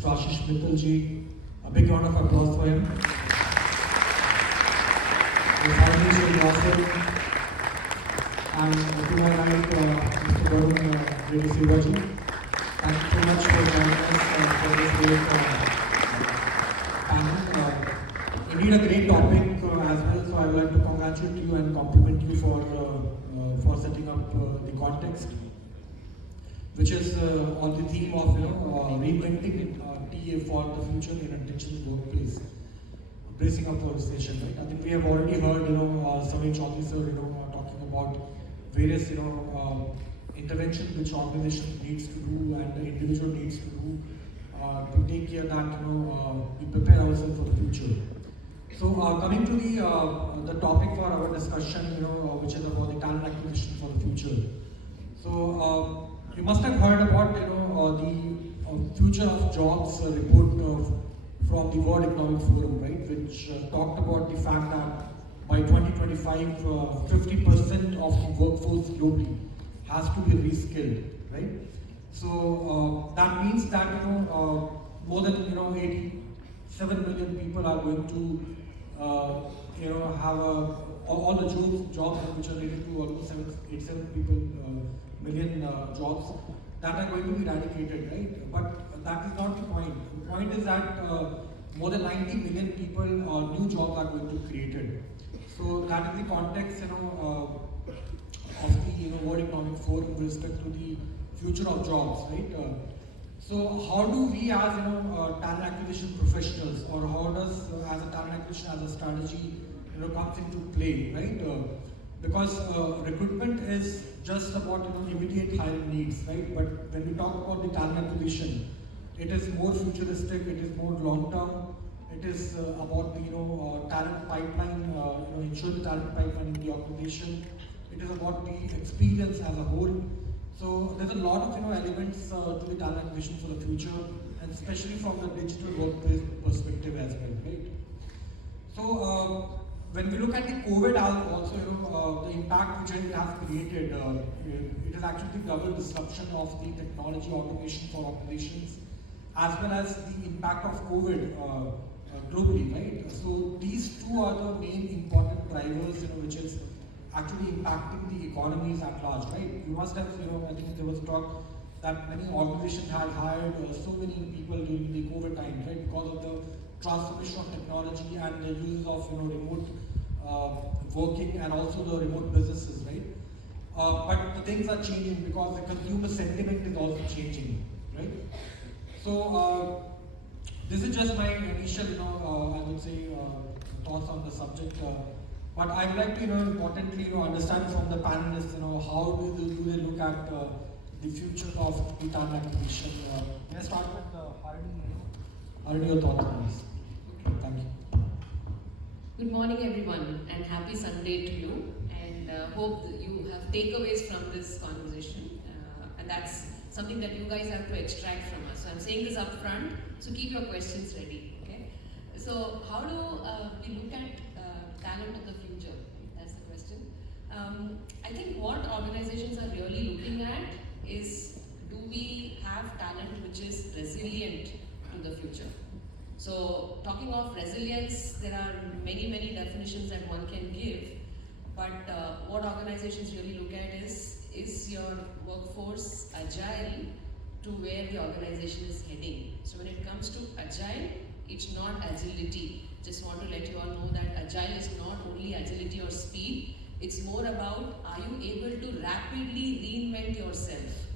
Mr. Ashish Mittal ji. A big round of applause for him. Ms. Harini Sreenivasan. And to my right, Mr. Varun Reddy Sevva ji. Thank you so much for joining us for this great panel. Indeed, a great topic as well. So I would like to congratulate you and compliment you for setting up the context, which is on the theme of reinventing TA for the future in a digital workplace, bracing up for recession. Right? I think we have already heard Yashwant Chauhan sir talking about various interventions which organization needs to do and the individual needs to do to take care that we prepare ourselves for the future. So coming to the topic for our discussion, which is about the talent acquisition for the future. So you must have heard about the future of jobs report from the World Economic Forum, right, which talked about the fact that by 2025, 50% of the workforce globally has to be reskilled, right? So that means that more than 87 million people are going to have all the jobs which are related to almost 87 million jobs that are going to be eradicated, right? But that is not the point. The point is that more than 90 million people new jobs are going to be created. So that is the context of the World Economic Forum with respect to the future of jobs, right? So how do we as talent acquisition professionals, or how does as a talent acquisition as a strategy comes into play, right? Because recruitment is just about immediate hiring needs, right? But when we talk about the talent acquisition, it is more futuristic, it is more long term. It is about the talent pipeline, ensure the talent pipeline in the organization. It is about the experience as a whole. So there's a lot of elements to the talent acquisition for the future, and especially from the digital workplace perspective as well, right? So when we look at the COVID also, the impact which it has created, it is actually the double disruption of the technology automation for organizations, as well as the impact of COVID globally, right? So these two are the main important drivers, which is actually impacting the economies at large, right? You must have, I think there was talk that many organizations had hired so many people during the COVID time, right? Because of the transformation of technology and the use of remote working and also the remote businesses, right? But the things are changing because the consumer sentiment is also changing, right? So this is just my initial, I would say, thoughts on the subject. But I'd like to, importantly, understand from the panelists, how do they look at the future of the talent acquisition? Can I start with Harini? Harini, your thoughts on this? Thank you. Good morning, everyone, and happy Sunday to you. And hope that you have takeaways from this conversation, and that's something that you guys have to extract from us. So I'm saying this up front, so keep your questions ready. Okay. So how do we look at talent of the future? That's the question. I think what organizations are really looking at is, do we have talent which is resilient to the future? So talking of resilience, there are many definitions that one can give, but what organizations really look at is your workforce agile to where the organization is heading? So when it comes to agile, it's not agility. Just want to let you all know that agile is not only agility or speed, it's more about, are you able to rapidly reinvent yourself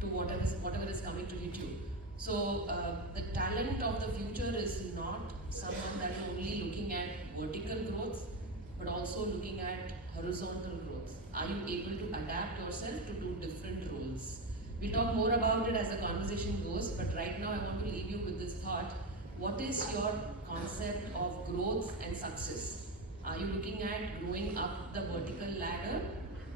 to whatever is coming to hit you. So the talent of the future is not someone that is only looking at vertical growth, but also looking at horizontal growth. Are you able to adapt yourself to do different roles? We'll talk more about it as the conversation goes, but right now I want to leave you with this thought. What is your concept of growth and success? Are you looking at going up the vertical ladder,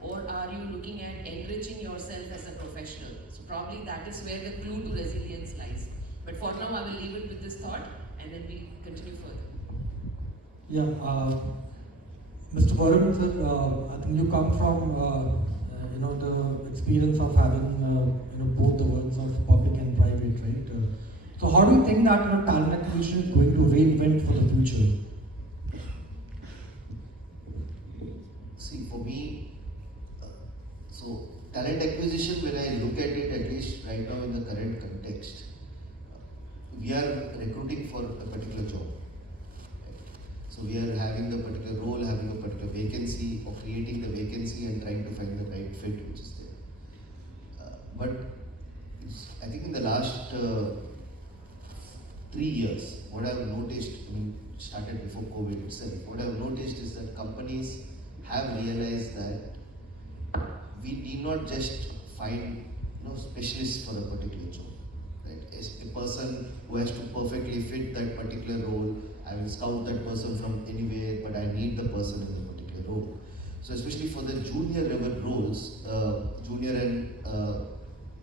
or are you looking at enriching yourself as a professional? So probably that is where the clue to resilience lies. But for now, I will leave it with this thought, and then we'll continue further. Yeah, Mr. Varun, sir, I think you come from the experience of having both the worlds of public and private, right? So how do do you think that talent acquisition is going to reinvent for the future? See, for me, so talent acquisition, when I look at it, at least right now in the current context, we are recruiting for a particular job. Right? So we are having a particular role, having a particular vacancy, or creating the vacancy and trying to find the right fit which is there. But I think in the last 3 years, what I've noticed, started before COVID itself, what I've noticed is that companies have realized that we need not just find specialists for a particular job. Right? As a person who has to perfectly fit that particular role, I will scout that person from anywhere, but I need the person in the particular role. So especially for the junior level roles, junior and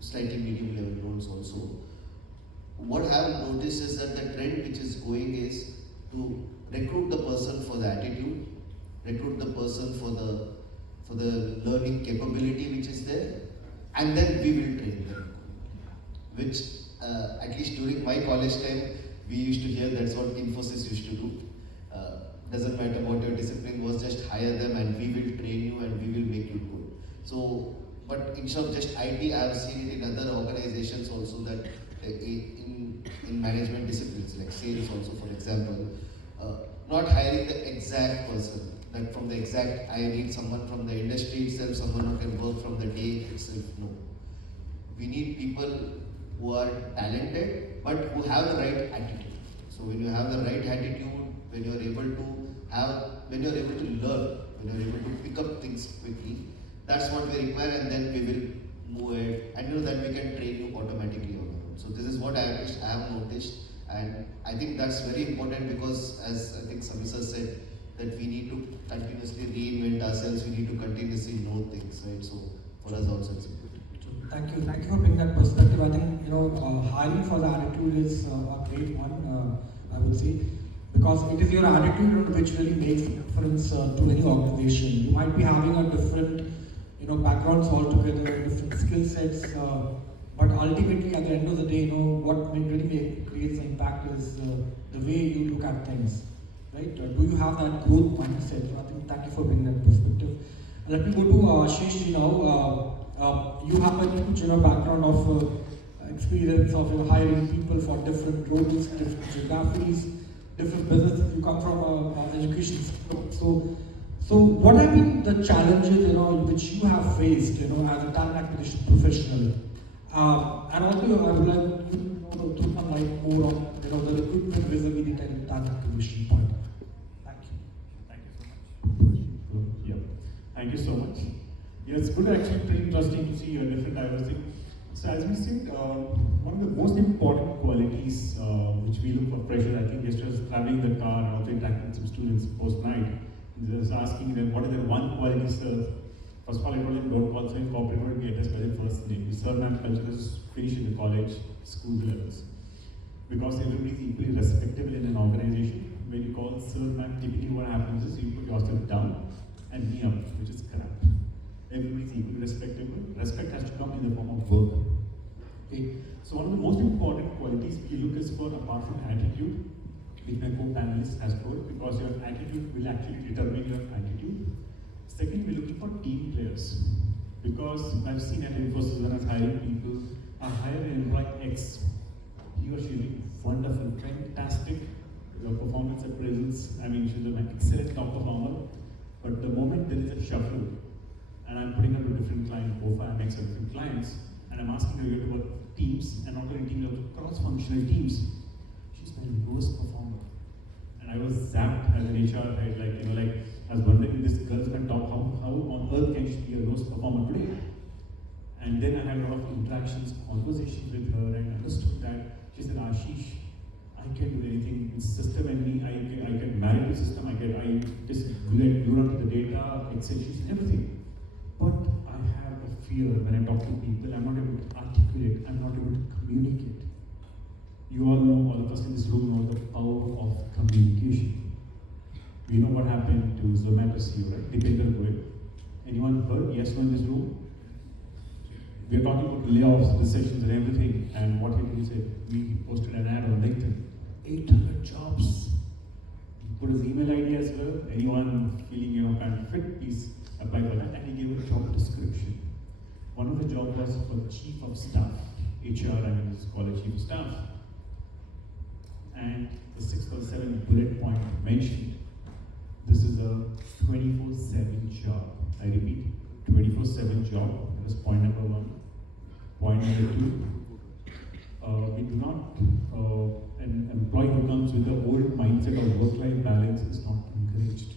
slightly medium level roles also, what I have noticed is that the trend which is going is to recruit the person for the attitude, recruit the person for the learning capability which is there, and then we will train them. Which at least during my college time, we used to hear that's what Infosys used to do. Doesn't matter what your discipline was, just hire them and we will train you and we will make you good. So, but instead of just IT, I have seen it in other organizations also, that in management disciplines like sales also, for example, not hiring the exact person, that from the exact, I need someone from the industry itself, someone who can work from the day itself. No. We need people who are talented but who have the right attitude. So when you have the right attitude, when you are able to learn, when you are able to pick up things quickly, that's what we require, and then we will move it, and that we can train you automatically on our own. So this is what I have noticed, and I think that's very important, because as I think Samisa said, that we need to continuously reinvent ourselves, we need to continuously know things, right? So for us also it's important. Thank you for bringing that perspective. I think hiring for the attitude is a great one, I would say, because it is your attitude which really makes a difference to any organization. You might be having a different backgrounds altogether, different skill sets, but ultimately at the end of the day, what really creates an impact is the way you look at things, right? Do you have that growth mindset? So I think thank you for bringing that perspective. And let me go to Ashish now. You have a huge background of experience of hiring people for different roles, different geographies, different businesses. You come from education. So what have been the challenges which you have faced as a talent acquisition professional? And also I would like you to throw some light more on the recruitment vis-a-vis the talent acquisition part. Thank you. Thank you so much. Yeah, it's good, actually pretty interesting to see a different diversity. So as we said, one of the most important qualities which we look for pressure, I think yesterday I was traveling in the car and also interacting with some students post-night. I was asking them, what is the one quality, sir? First of all, I told them, don't call them corporate, don't be addressed by their first name. The surname culture is finished in the college, school levels. Because everybody is equally respectable in an organization. When you call surname, typically what happens is you put yourself down and me up, which is correct. Everybody is equally respectable. Respect has to come in the form of work. Okay. So one of the most important qualities we look is for, apart from attitude, which my co-panelist has told, because your attitude will actually determine your attitude. Second, we're looking for team players. Because I've seen at Infosys when I was hiring people, I hire an employee X. He or she is wonderful, fantastic performance appraisals. I mean, she's an excellent top performer. But the moment there is a shuffle, and I'm putting up a different client, profile, mix of different clients, and I'm asking her to work teams, and not only teams, but cross-functional teams. She's my lowest performer. And I was zapped as an HR head, I was wondering, this girl's my top, how on earth can she be a lowest performer today? And then I had a lot of interactions, conversations with her, and understood that she said, Ashish, I can do anything. It's system and me, I can manage the system, I just glue onto the data, Excel sheets, everything. But I have a fear when I talk to people, I'm not able to articulate, I'm not able to communicate. You all know, all of us in this room know the power of communication. We know what happened to Zomato CEO, right? Deepika Gupta. Anyone heard yes in this room? we are talking about layoffs, recessions and everything, and what he did, he said, we posted an ad on LinkedIn, 800 jobs. He put his email ID as well, anyone feeling kind of fit, please apply for that, and he gave a job description. One of the jobs was for Chief of Staff, HR, it's called Chief of Staff. And the 6 or 7 bullet point mentioned, this is a 24/7 job. I repeat, 24/7 job. That is point number 1. Point number 2, we do not, an employee who comes with the old mindset of work-life balance is not encouraged.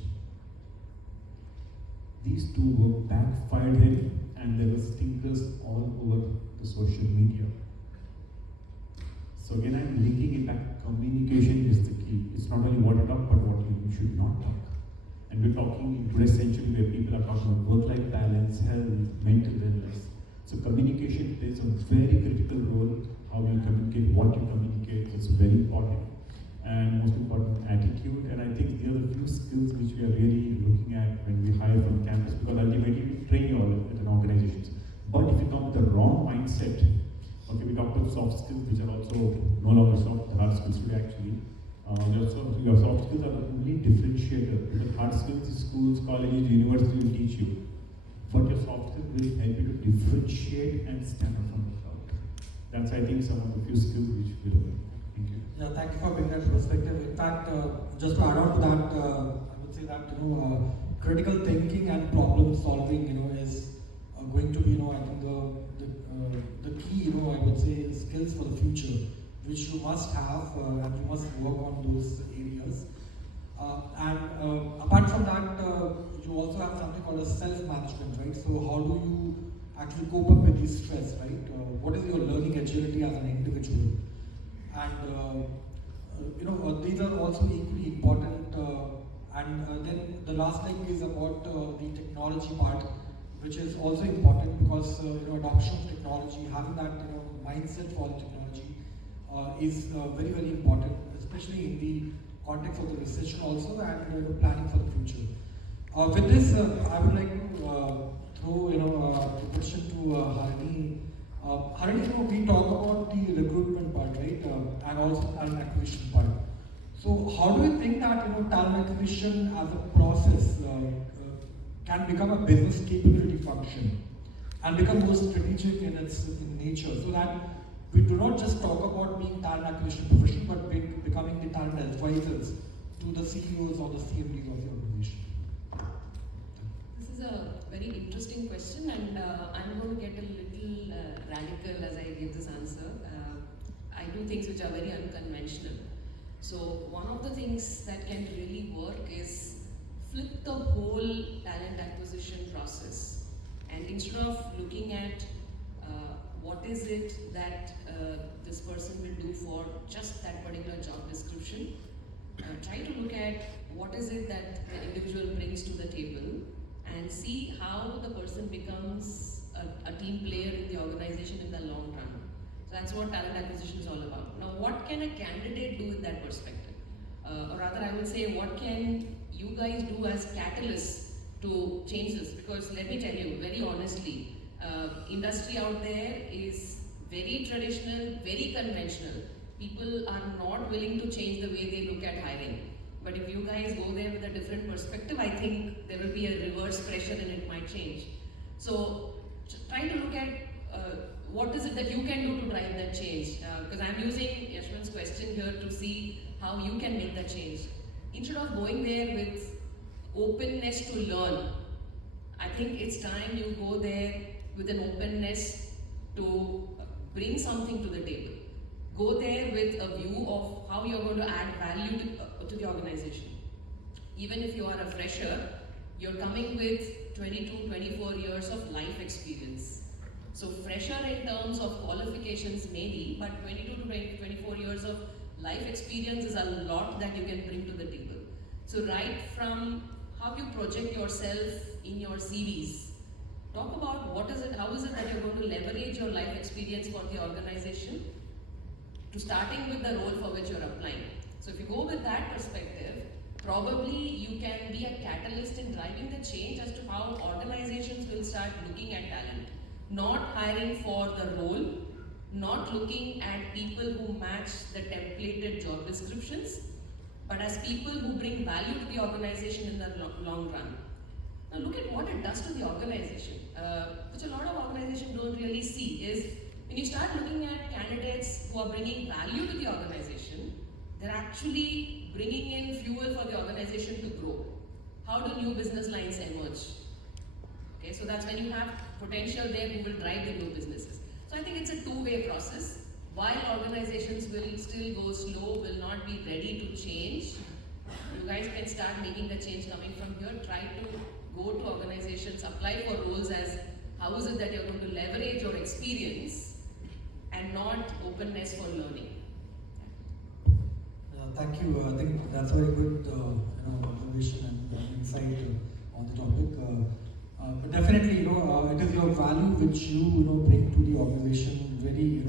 These two work backfired him, and there were stinkers all over the social media. So again, I'm linking it back. Communication is the key. It's not only what to talk, but what you should not talk. And we're talking in today's century where people are talking about work-life balance, health, mental wellness. So communication plays a very critical role. How you communicate, what you communicate, is very important. And most important, attitude. And I think there are the few skills which we are really looking at when we hire from campus, because ultimately we train you all at an organization. But if you come with the wrong mindset, okay, we talked about soft skills, which are also no longer soft, the hard skills today actually. Your soft skills are the only differentiator. Because hard skills, schools, colleges, universities will teach you. But your soft skills will help you to differentiate and stand out from the crowd. That's, I think, some of the few skills which we learn. Thank you. Yeah, thank you for bringing that perspective. In fact, just to add on to that, I would say that critical thinking and problem solving, is going to be, I think the key, I would say, skills for the future, which you must have and you must work on those areas. And apart from that, you also have something called a self-management, right? So how do you actually cope up with this stress, right? What is your learning agility as an individual? And these are also equally important. And then the last leg is about the technology part, which is also important because adoption of technology, having that mindset for the technology is very, very important, especially in the context of the recession also and planning for the future. With this, I would like to throw the question to Harini. Harini, we talk about the recruitment part, right, and also talent acquisition part. So, how do you think that talent acquisition as a process can become a business capability function and become more strategic in its nature, so that we do not just talk about being talent acquisition professional, but becoming the talent advisors to the CEOs or the CMDs of the organization? This is a very interesting question, and I'm going to get a little radical as I give this answer. I do things which are very unconventional. So one of the things that can really work is flip the whole talent acquisition process, and instead of looking at what is it that this person will do for just that particular job description, try to look at what is it that the individual brings to the table and see how the person becomes a team player in the organization in the long run. So that's what talent acquisition is all about. Now, what can a candidate do in that perspective? Or rather, I would say, what can you guys do as catalysts to change this? Because let me tell you, very honestly, industry out there is very traditional, very conventional. People are not willing to change the way they look at hiring. But if you guys go there with a different perspective, I think there will be a reverse pressure and it might change. So try to look at what is it that you can do to drive that change. Because I'm using Yashwant's question here to see how you can make that change. Instead of going there with openness to learn, I think it's time you go there with an openness to bring something to the table. Go there with a view of how you're going to add value to the organization. Even if you are a fresher, you're coming with 22, 24 years of life experience. So fresher in terms of qualifications maybe, but 22 to 24 years of life experience is a lot that you can bring to the table. So right from how you project yourself in your CVs, talk about how is it that you're going to leverage your life experience for the organization, to starting with the role for which you're applying. So if you go with that perspective, probably you can be a catalyst in driving the change as to how organizations will start looking at talent. not hiring for the role, not looking at people who match the templated job descriptions, but as people who bring value to the organization in the long run. Now look at what it does to the organization, which a lot of organizations don't really see, is when you start looking at candidates who are bringing value to the organization, they're actually bringing in fuel for the organization to grow. How do new business lines emerge? Okay, so that's when you have potential there who will drive the new businesses. So I think it's a two-way process. While organizations will still go slow, will not be ready to change, you guys can start making the change coming from here. Try to go to organizations, apply for roles as how is it that you're going to leverage your experience and not openness for learning. Thank you. I think that's a very good observation and insight on the topic. But definitely, it is your value which you bring to the organization, very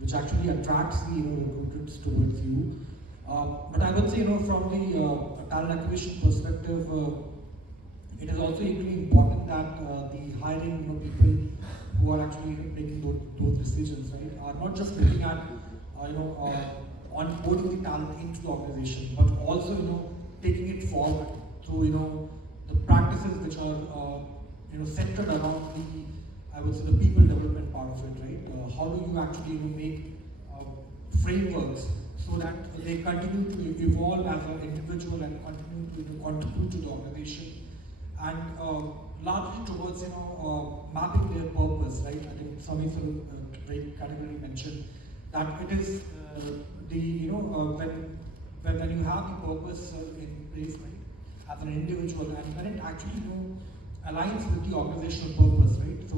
which actually attracts the recruiters towards you. But I would say, from the talent acquisition perspective, it is also equally important that the hiring people who are actually making those decisions, right, are not just looking at onboarding the talent into the organization, but also taking it forward through the practices which are centered around the, I would say, the people development part of it, right? How do you actually make frameworks so that they continue to evolve as an individual and continue to contribute to the organization, and largely towards mapping their purpose, right? I think Swami very categorically mentioned that it is when you have the purpose in place, right, as an individual, and when it actually aligns with the organizational purpose, right? So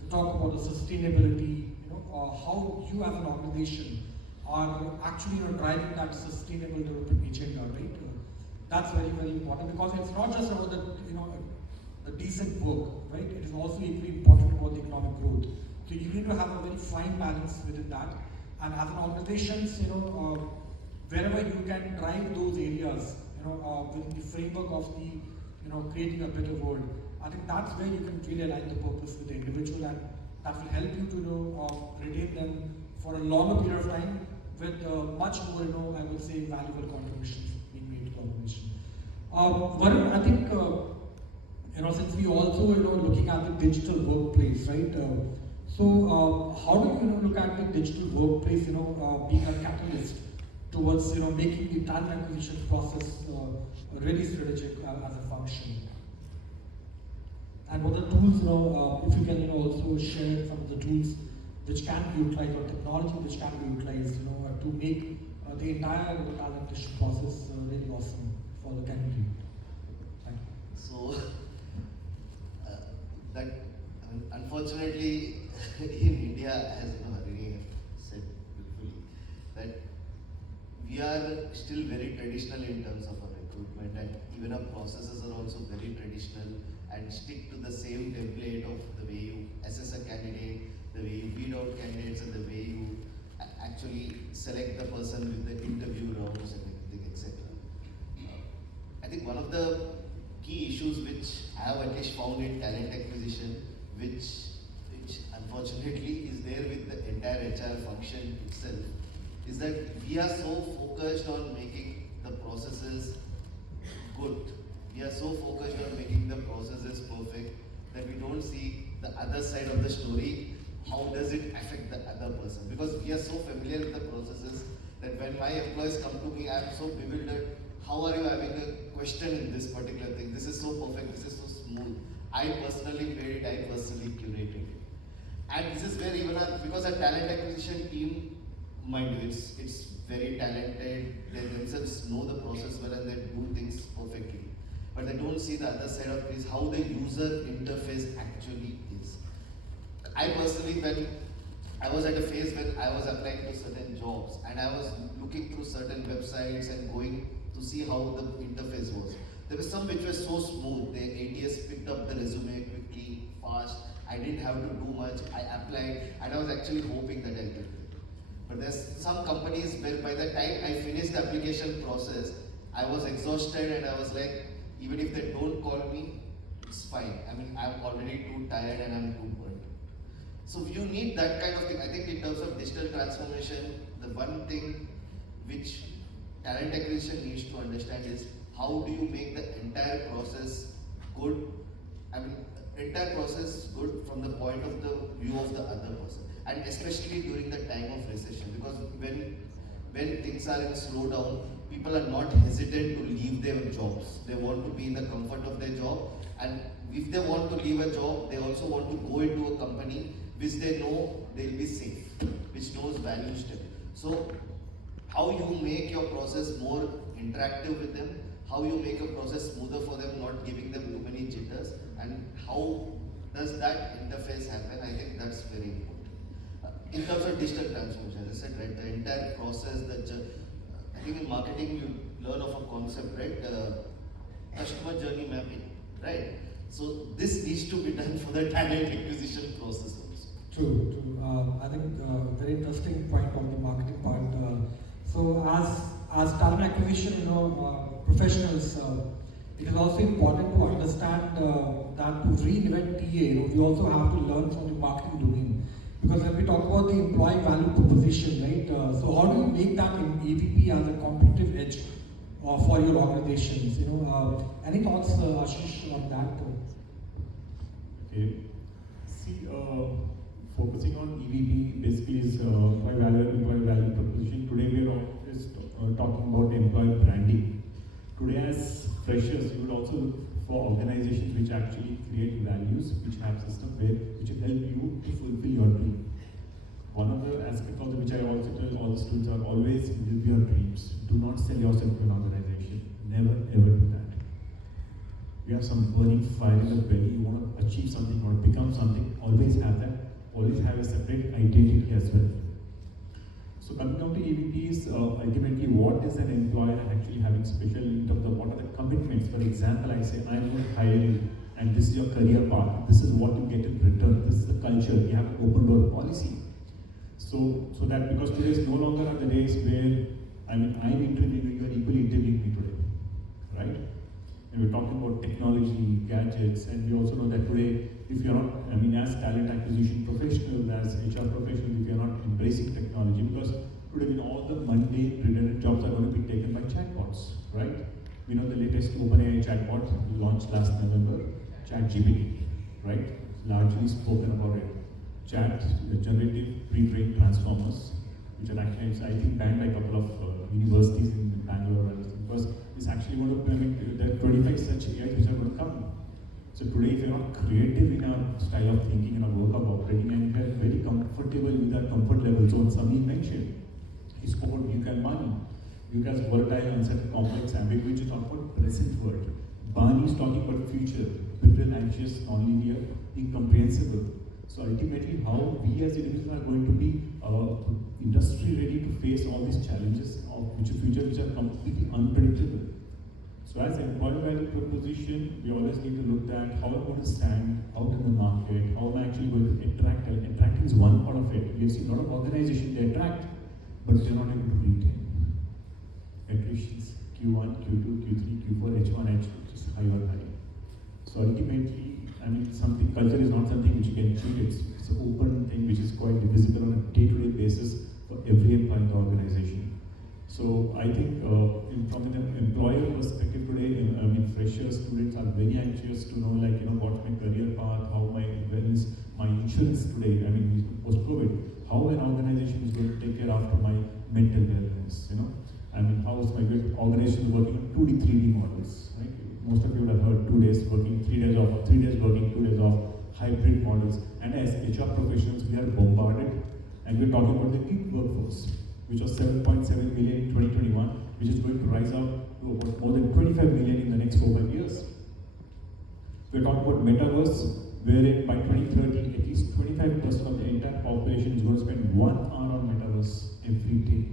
to talk about the sustainability, how you as an organization are actually driving that sustainable development agenda, right? That's very, very important, because it's not just about the decent work, right? It is also equally important about the economic growth. So you need to have a very fine balance within that. And as an organization, wherever you can drive those areas, within the framework of the, creating a better world, I think that's where you can really align the purpose with the individual, and that will help you to retain them for a longer period of time with much more, I would say, valuable contributions being made to the organization. Varun, I think, since we also, looking at the digital workplace, right? So how do you look at the digital workplace, being a catalyst towards, making the talent acquisition process really strategic as a function? And what are the tools, if you can, also share some of the tools which can be utilized, or technology which can be utilized, to make the entire talent acquisition process really awesome for the candidate. Thank you. So, unfortunately, in India, as Harini said beautifully, that we are still very traditional in terms of our recruitment, and even our processes are also very traditional and stick to the same template of the way you assess a candidate, the way you weed out candidates, and the way you actually select the person with the interview rounds and everything, etc. I think one of the key issues which I have at least found in talent acquisition, which unfortunately is there with the entire HR function itself, is that we are so focused on making the processes good. We are so focused on making the processes perfect that we don't see the other side of the story. How does it affect the other person? Because we are so familiar with the processes that when my employees come to me, I am so bewildered. How are you having a question in this particular thing? This is so perfect, this is so smooth. I personally made it, I personally curated it. And this is where even because our talent acquisition team, mind you, it's very talented, they themselves know the process well and they do things perfectly. But they don't see the other side of this, how the user interface actually is. I personally, when I was at a phase when I was applying to certain jobs and I was looking through certain websites and going to see how the interface was. There was some which was so smooth, the ATS picked up the resume quickly, fast, I didn't have to do much, I applied and I was actually hoping that I'll get it. But there's some companies where by the time I finished the application process, I was exhausted and I was like, even if they don't call me, it's fine. I mean, I'm already too tired and I'm too burnt. So you need that kind of thing. I think in terms of digital transformation, the one thing which talent acquisition needs to understand is how do you make the entire process good. I mean, entire process good from the point of the view of the other person, and especially during the time of recession, because when things are in slowdown, people are not hesitant to leave their jobs. They want to be in the comfort of their job, and if they want to leave a job, they also want to go into a company which they know they'll be safe, which knows value step. So how you make your process more interactive with them, how you make a process smoother for them, not giving them too many jitters, and how does that interface happen, I think that's very important. In terms of digital transformation, as I said, right, the entire process, I think in marketing you learn of a concept, right, customer journey mapping, right? So this needs to be done for the talent acquisition process also. True. I think very interesting point on the marketing part. So as talent acquisition, professionals, it is also important to understand that to reinvent TA, we also have to learn from the marketing domain. Because when we talk about the employee value proposition, right? So how do you make that in AVP as a competitive edge for your organizations? Any thoughts, Ashish, on that? Okay. See, focusing on EVP basically is employee value proposition. Today we are always talking about employee branding. Today as freshers, you would also look for organizations which actually create values, which have systems which will help you to fulfill your dream. One of the aspects also which I also tell all the students are always live your dreams. Do not sell yourself to an organization. Never ever do that. You have some burning fire in the belly, you want to achieve something, you want to become something, always have that. Always have a separate identity as well. So coming down to EVPs, ultimately what is an employer actually having special in terms of what are the commitments? For example, I say I'm going to hire you and this is your career path, this is what you get in return, this is the culture, we have an open door policy. So that because today is no longer are the days where I'm interviewing you, you are equally interviewing me today, right? And we're talking about technology, gadgets, and we also know that today, if you're not, as talent acquisition professionals, as HR professionals, if you're not embracing technology, because today all the mundane, redundant jobs are going to be taken by chatbots, right? We know the latest OpenAI chatbot launched last November, ChatGPT, right? Largely spoken about it. Generative pre-trained transformers, which are actually, I think, banned by a couple of universities in Bangalore, because it's actually going to, there are 25 such AIs which are going to come. So today, if you're not creative in our style of thinking and our work of operating, and we're very comfortable with our comfort level, so Sami mentioned, he spoke about Yuka and Bani. Yuka is volatile, uncertain, complex, ambiguous, you talk about present world. Bani is talking about future, brittle, anxious, non-linear, incomprehensible. So ultimately, how we as individuals are going to be industry ready to face all these challenges of future which are completely unpredictable. So as employer value proposition, we always need to look at how I'm going to stand out in the market, how am I actually going to attract, and attracting is one part of it. We've seen a lot of organizations, they attract, but they're not able to retain. Attritions, Q1, Q2, Q3, Q4, H1, H2, which is higher. So ultimately, culture is not something which you can cheat, it's an open thing which is quite visible on a day-to-day basis for every employee in the organization. So I think from an employer perspective today, freshers, students are very anxious to know what's my career path, how my wellness, my insurance today, post-COVID, how an organization is going to take care after my mental wellness, how is my organization working on 2D, 3D models, right? Most of you would have heard 2 days working, 3 days off, 3 days working, 2 days off, hybrid models. And as HR professionals, we are bombarded, and we're talking about the gig workforce, which was 7.7 million in 2021, which is going to rise up to about more than 25 million in the next 4-5 years. We're talking about metaverse, wherein by 2030, at least 25% of the entire population is going to spend 1 hour on metaverse every day.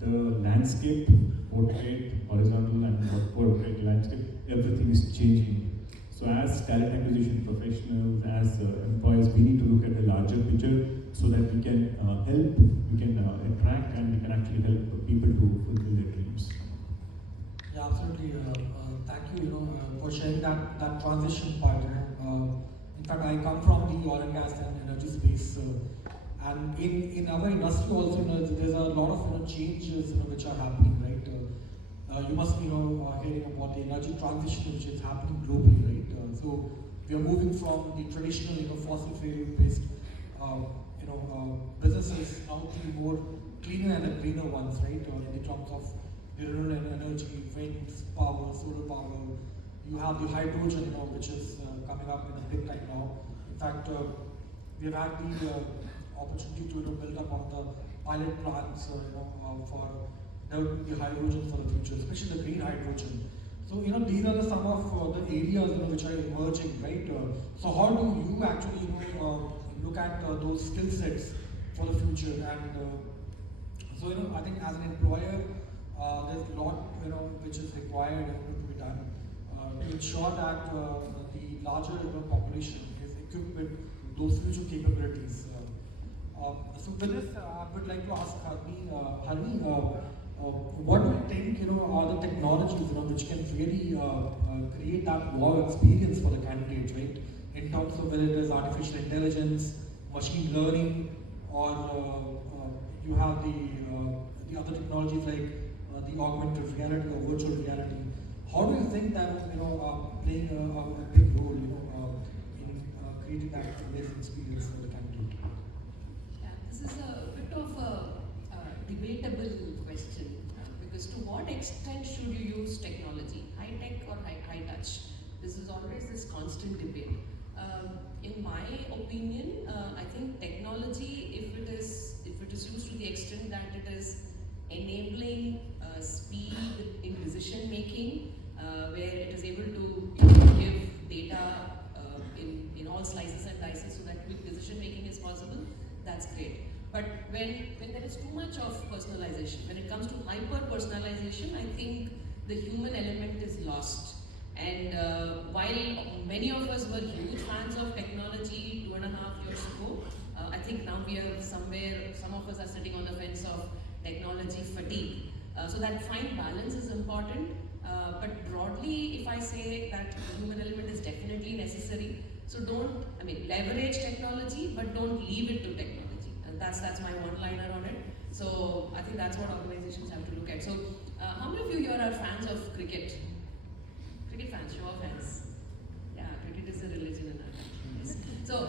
The landscape, portrait, horizontal and portrait landscape, everything is changing. So as talent acquisition professionals, as employers, we need to look at the larger picture so that we can help, we can attract, and we can actually help people to fulfill their dreams. Yeah, absolutely. Thank you, for sharing that transition part. In fact, I come from the oil and gas and energy And in our industry also, there's a lot of changes which are happening, right? You must be hearing about the energy transition which is happening globally, right? So we are moving from the traditional fossil fuel based businesses now to the more cleaner and greener ones, right? In terms of the renewable energy, wind power, solar power. You have the hydrogen, which is coming up in a big time now. In fact, we have had the opportunity to build up one of the pilot plants for developing the hydrogen for the future, especially the green hydrogen. So these are some of the areas which are emerging, right? So how do you actually look at those skill sets for the future? And so I think as an employer, there's a lot which is required to be done to ensure that the larger population is equipped with those future capabilities. So with this, I would like to ask Harini, what do you think are the technologies which can really create that wow experience for the candidates, right? In terms of whether it is artificial intelligence, machine learning, or you have the other technologies like the augmented reality or virtual reality. How do you think that playing a big role in creating that amazing experience for the candidate? Yeah, this is a bit of a debatable question because to what extent should you use technology, high tech or high touch? This is always this constant debate. In my opinion, I think technology, if it is used to the extent that it is enabling speed in decision making, where it is able to give data in all slices and dices so that quick decision making is possible, that's great. But when there is too much of personalization, when it comes to hyper personalization, I think the human element is lost. And while many of us were huge fans of technology 2.5 years ago, I think now we are somewhere, some of us are sitting on the fence of technology fatigue. So that fine balance is important. But broadly, if I say that the human element is definitely necessary, so leverage technology, but don't leave it to technology. And that's my one-liner on it. So I think that's what organizations have to look at. So how many of you here are fans of cricket? Cricket fans, show of hands. Yeah, cricket is a religion in our country. So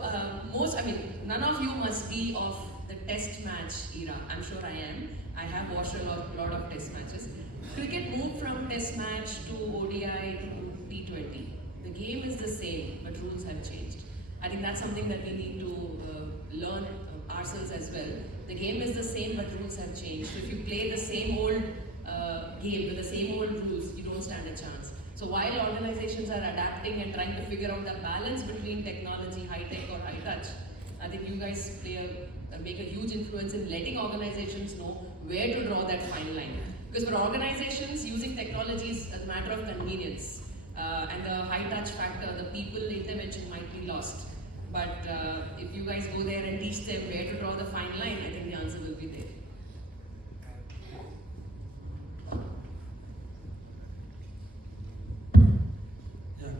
none of you must be of the test match era. I'm sure I am. I have watched a lot of test matches. Cricket moved from test match to ODI to T20. The game is the same, but rules have changed. I think that's something that we need to learn ourselves as well. The game is the same, but rules have changed. So if you play the same old game with the same old rules, you don't stand a chance. So while organizations are adapting and trying to figure out the balance between technology, high tech or high touch, I think you guys make a huge influence in letting organizations know where to draw that fine line. Because for organizations, using technology is a matter of convenience. And the high touch factor, the people intervention might be lost. But if you guys go there and teach them where to draw the fine line, I think the answer will be there.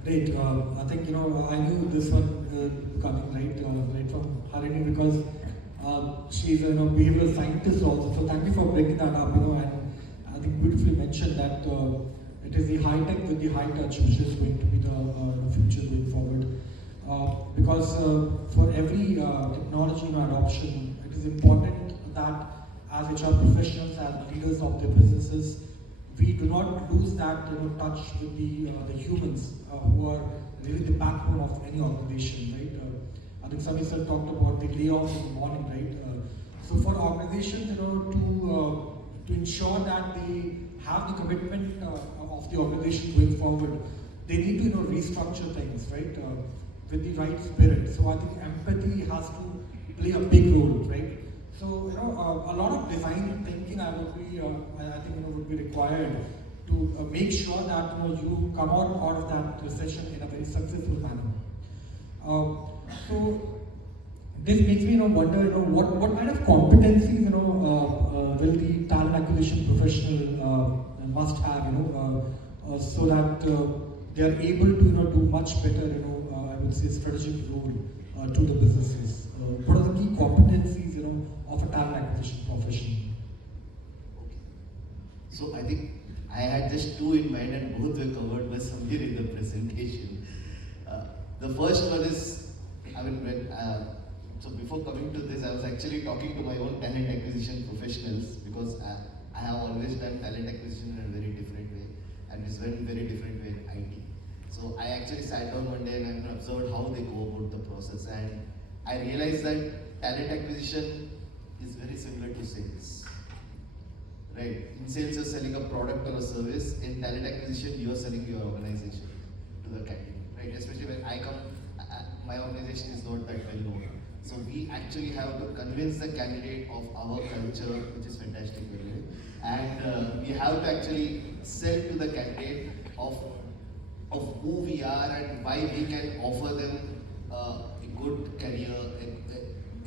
Great. I think I knew this one coming right from Harini because she's a behavioral scientist also. So thank you for breaking that up. And I think beautifully mentioned that it is the high tech with the high touch which is going to be the future going forward. Because for every technology adoption, it is important that as HR professionals, as leaders of their businesses, we do not lose that touch with the humans who are really the backbone of any organization, right? I think Sami sir talked about the layoffs in the morning, right? So for organizations, to ensure that they have the commitment of the organization going forward, they need to restructure things, right? With the right spirit. So I think empathy has to play a big role, right? So a lot of design thinking I think would be required to make sure that you come out of that recession in a very successful manner. So this makes me wonder what kind of competencies will the talent acquisition professional must have so that they are able to do much better I would say strategic role to the businesses. What are the key competencies acquisition profession? Okay. So I think I had just two in mind and both were covered by somewhere in the presentation. The first one is, so before coming to this, I was actually talking to my own talent acquisition professionals because I have always done talent acquisition in a very different way and it's very, very different way in IT. So I actually sat down one day and I observed how they go about the process, and I realized that talent acquisition is very similar to sales. Right? In sales, you're selling a product or a service. In talent acquisition, you're selling your organization to the candidate. Right? Especially when I come, my organization is not that well known. So we actually have to convince the candidate of our culture, which is fantastic, and we have to actually sell to the candidate of who we are and why we can offer them a good career,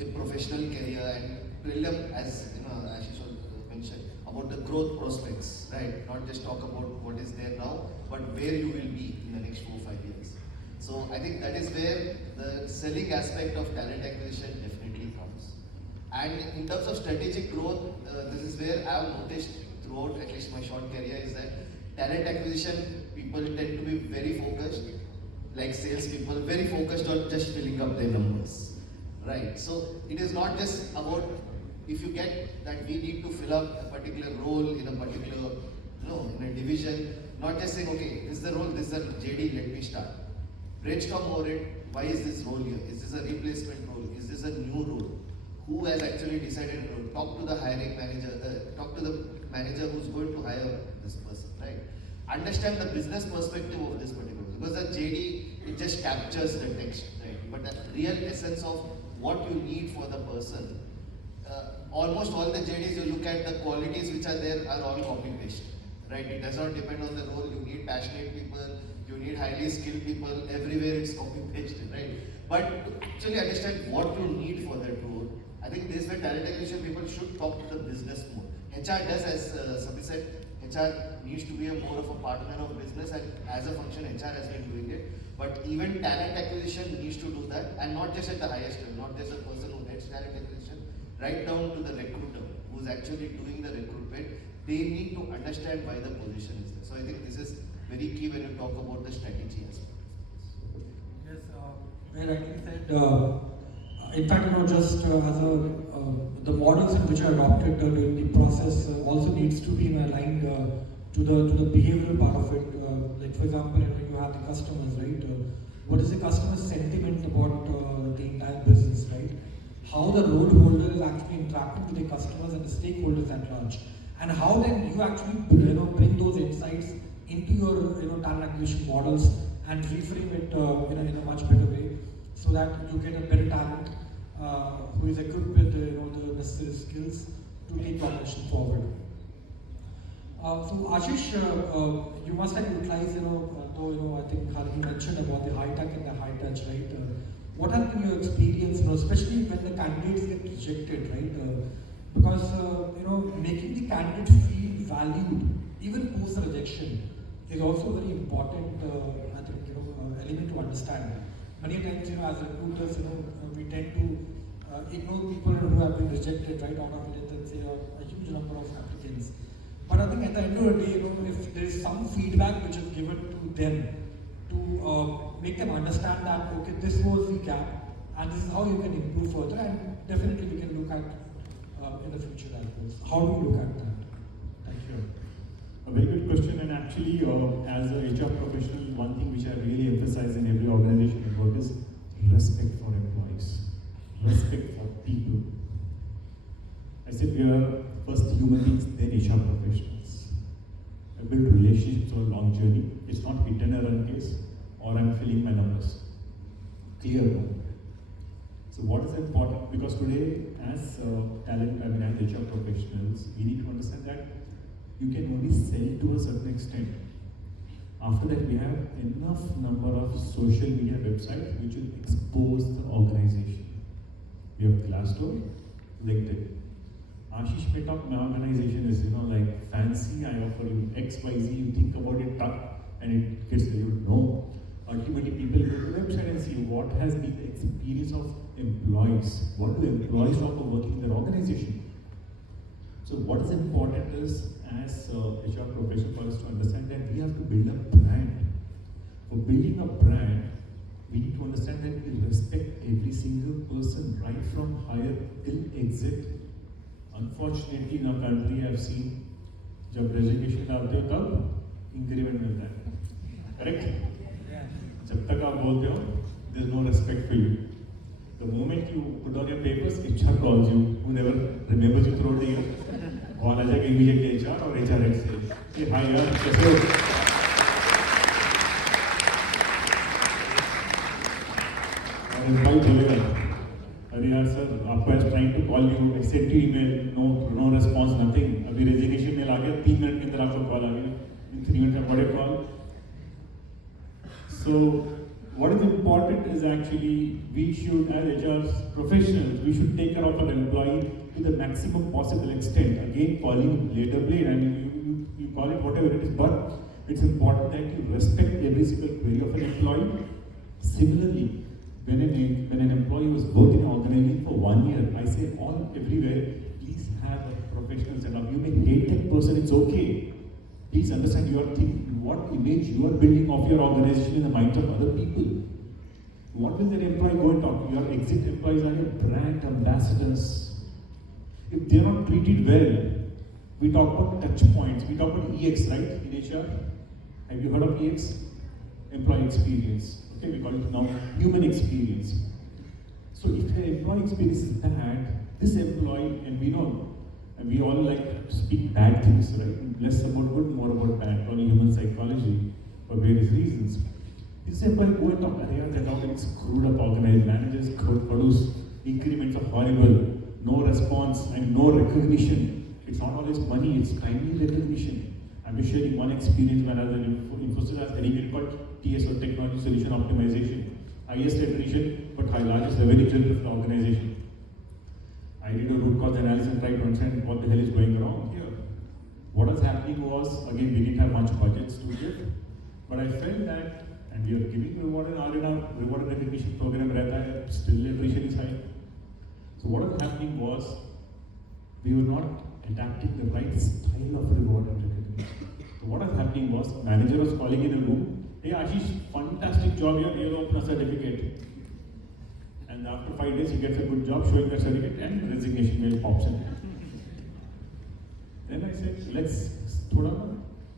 a professional career, and tell them, as Ashish mentioned, about the growth prospects, right? Not just talk about what is there now, but where you will be in the next 4 or 5 years. So I think that is where the selling aspect of talent acquisition definitely comes. And in terms of strategic growth, this is where I have noticed throughout at least my short career is that talent acquisition people tend to be very focused, like sales people, very focused on just filling up their numbers, right? So it is not just about if you get that we need to fill up a particular role in a particular, in a division, not just saying, okay, this is the role, this is the JD, let me start. Brainstorm over it, why is this role here? Is this a replacement role? Is this a new role? Who has actually decided role? Talk to the hiring manager, talk to the manager who's going to hire this person, right? Understand the business perspective of this particular, because the JD, it just captures the text, right? But the real essence of what you need for the person, almost all the JDs you look at, the qualities which are there are all copy-paste, right? It does not depend on the role. You need passionate people, you need highly skilled people, everywhere it's copy-pasted, right? But to actually understand what you need for that role, I think this is where talent acquisition people should talk to the business more. HR does, as Sabhi said, HR needs to be more of a partner of business, and as a function, HR has been doing it. But even talent acquisition needs to do that, and not just at the highest level, not just the person who heads talent acquisition, right down to the recruiter who's actually doing the recruitment. They need to understand why the position is there. So I think this is very key when you talk about the strategy aspect. Yes, very rightly said. In fact, just as the models in which are adopted during the process also needs to be aligned to the behavioral part of it. Like for example, you have the customers, right? What is the customer sentiment about the entire business, right? How the role holder is actually interacting with the customers and the stakeholders at large, and how then you actually bring those insights into your talent acquisition models and reframe it in a much better way, so that you get a better talent who is equipped with the necessary skills to take the organization forward. So Ashish, you must have utilized though I think Harini mentioned about the high tech and the high touch, right? What has been your experience, especially when the candidates get rejected, right? Because making the candidate feel valued even post the rejection is also very important. I think element to understand. Many times, as recruiters, we tend to ignore people who have been rejected, right, out of let's say a huge number of applicants. But I think at the end of the day, if there is some feedback which is given to them to make them understand that okay, this was the gap, and this is how you can improve further, and definitely we can look at in the future as well. How do you look at that? Thank you. A very good question, and actually, as a HR professional, one thing which I really emphasize in every organization I work is respect for employees, respect for people. I said we are first human beings, then HR professionals. I build relationships over a long journey. It's not hit and run case, or I'm filling my numbers. Clear one. So what is important? Because today, as as HR professionals, we need to understand that you can only sell to a certain extent. After that, we have enough number of social media websites which will expose the organization. We have Glassdoor, LinkedIn. Ashish Mittal, my organization is like fancy. I offer you X, Y, Z. You think about it, and it gets delivered. No. Ultimately, people go to the website and see what has been the experience of employees. What do employees talk about working in their organization? So what is important is, as HR professional for us to understand that we have to build a brand. For building a brand, we need to understand that we respect every single person, right from hire till exit. Unfortunately, in our country, I have seen, जब resignation डालते हो तब increment मिलता है, correct? जब तक आप बोलते हो, there is no respect for you. The moment you put on your papers, HR calls you, who never remembers you throughout the year. Call आ जाएगा immediately HR और HR से, कि hi यार कैसे हो? और employee बोलेगा, अरे यार सर, आपको आज trying to call you, I sent you email, no response, nothing. अभी resignation mail आ गया, 3 मिनट के अंदर आपको call आ गया. In 3 minutes, I got a call. So what is important is actually we should, as HR professionals, we should take care of our employee to the maximum possible extent. Again, calling later blade, I mean, you call it whatever it is, but it's important that you respect every single query of an employee. Similarly, when an employee was both in an organization for 1 year, I say everywhere, please have a professional setup. You may hate that person, it's okay. Please understand your thing, what image you are building of your organization in the minds of other people. What will that employee go and talk? Your exit employees are your brand ambassadors. If they are not treated well, we talk about touch points, we talk about EX, right, in HR? Have you heard of EX? Employee experience. Okay, we call it now human experience. So if your employee experience is bad, this employee, and we know, and we all like to speak bad things, right? Less about good, more about bad, only human psychology for various reasons. This employee go and talk, they're talking screwed up organized managers, produce increments are horrible, no response and no recognition. It's not always money, it's timely recognition. I'm just sharing one experience when I was in Infosys as dedicated called TSO, Technology Solution Optimization. Highest attrition, but largest revenue generator for the organization. I did a root cause analysis and tried to understand what the hell is going wrong here. What was happening was, again, we didn't have much budgets to give, but I felt that, and we are giving reward and reward and recognition program, still attrition is high. So what was happening was, we were not adapting the right style of reward and recognition. So what was happening was, manager was calling in a room, hey Ashish, fantastic job here, you'll open a certificate. And after 5 days, he gets a good job showing that certificate and resignation mail pops in. Then I said, let's put a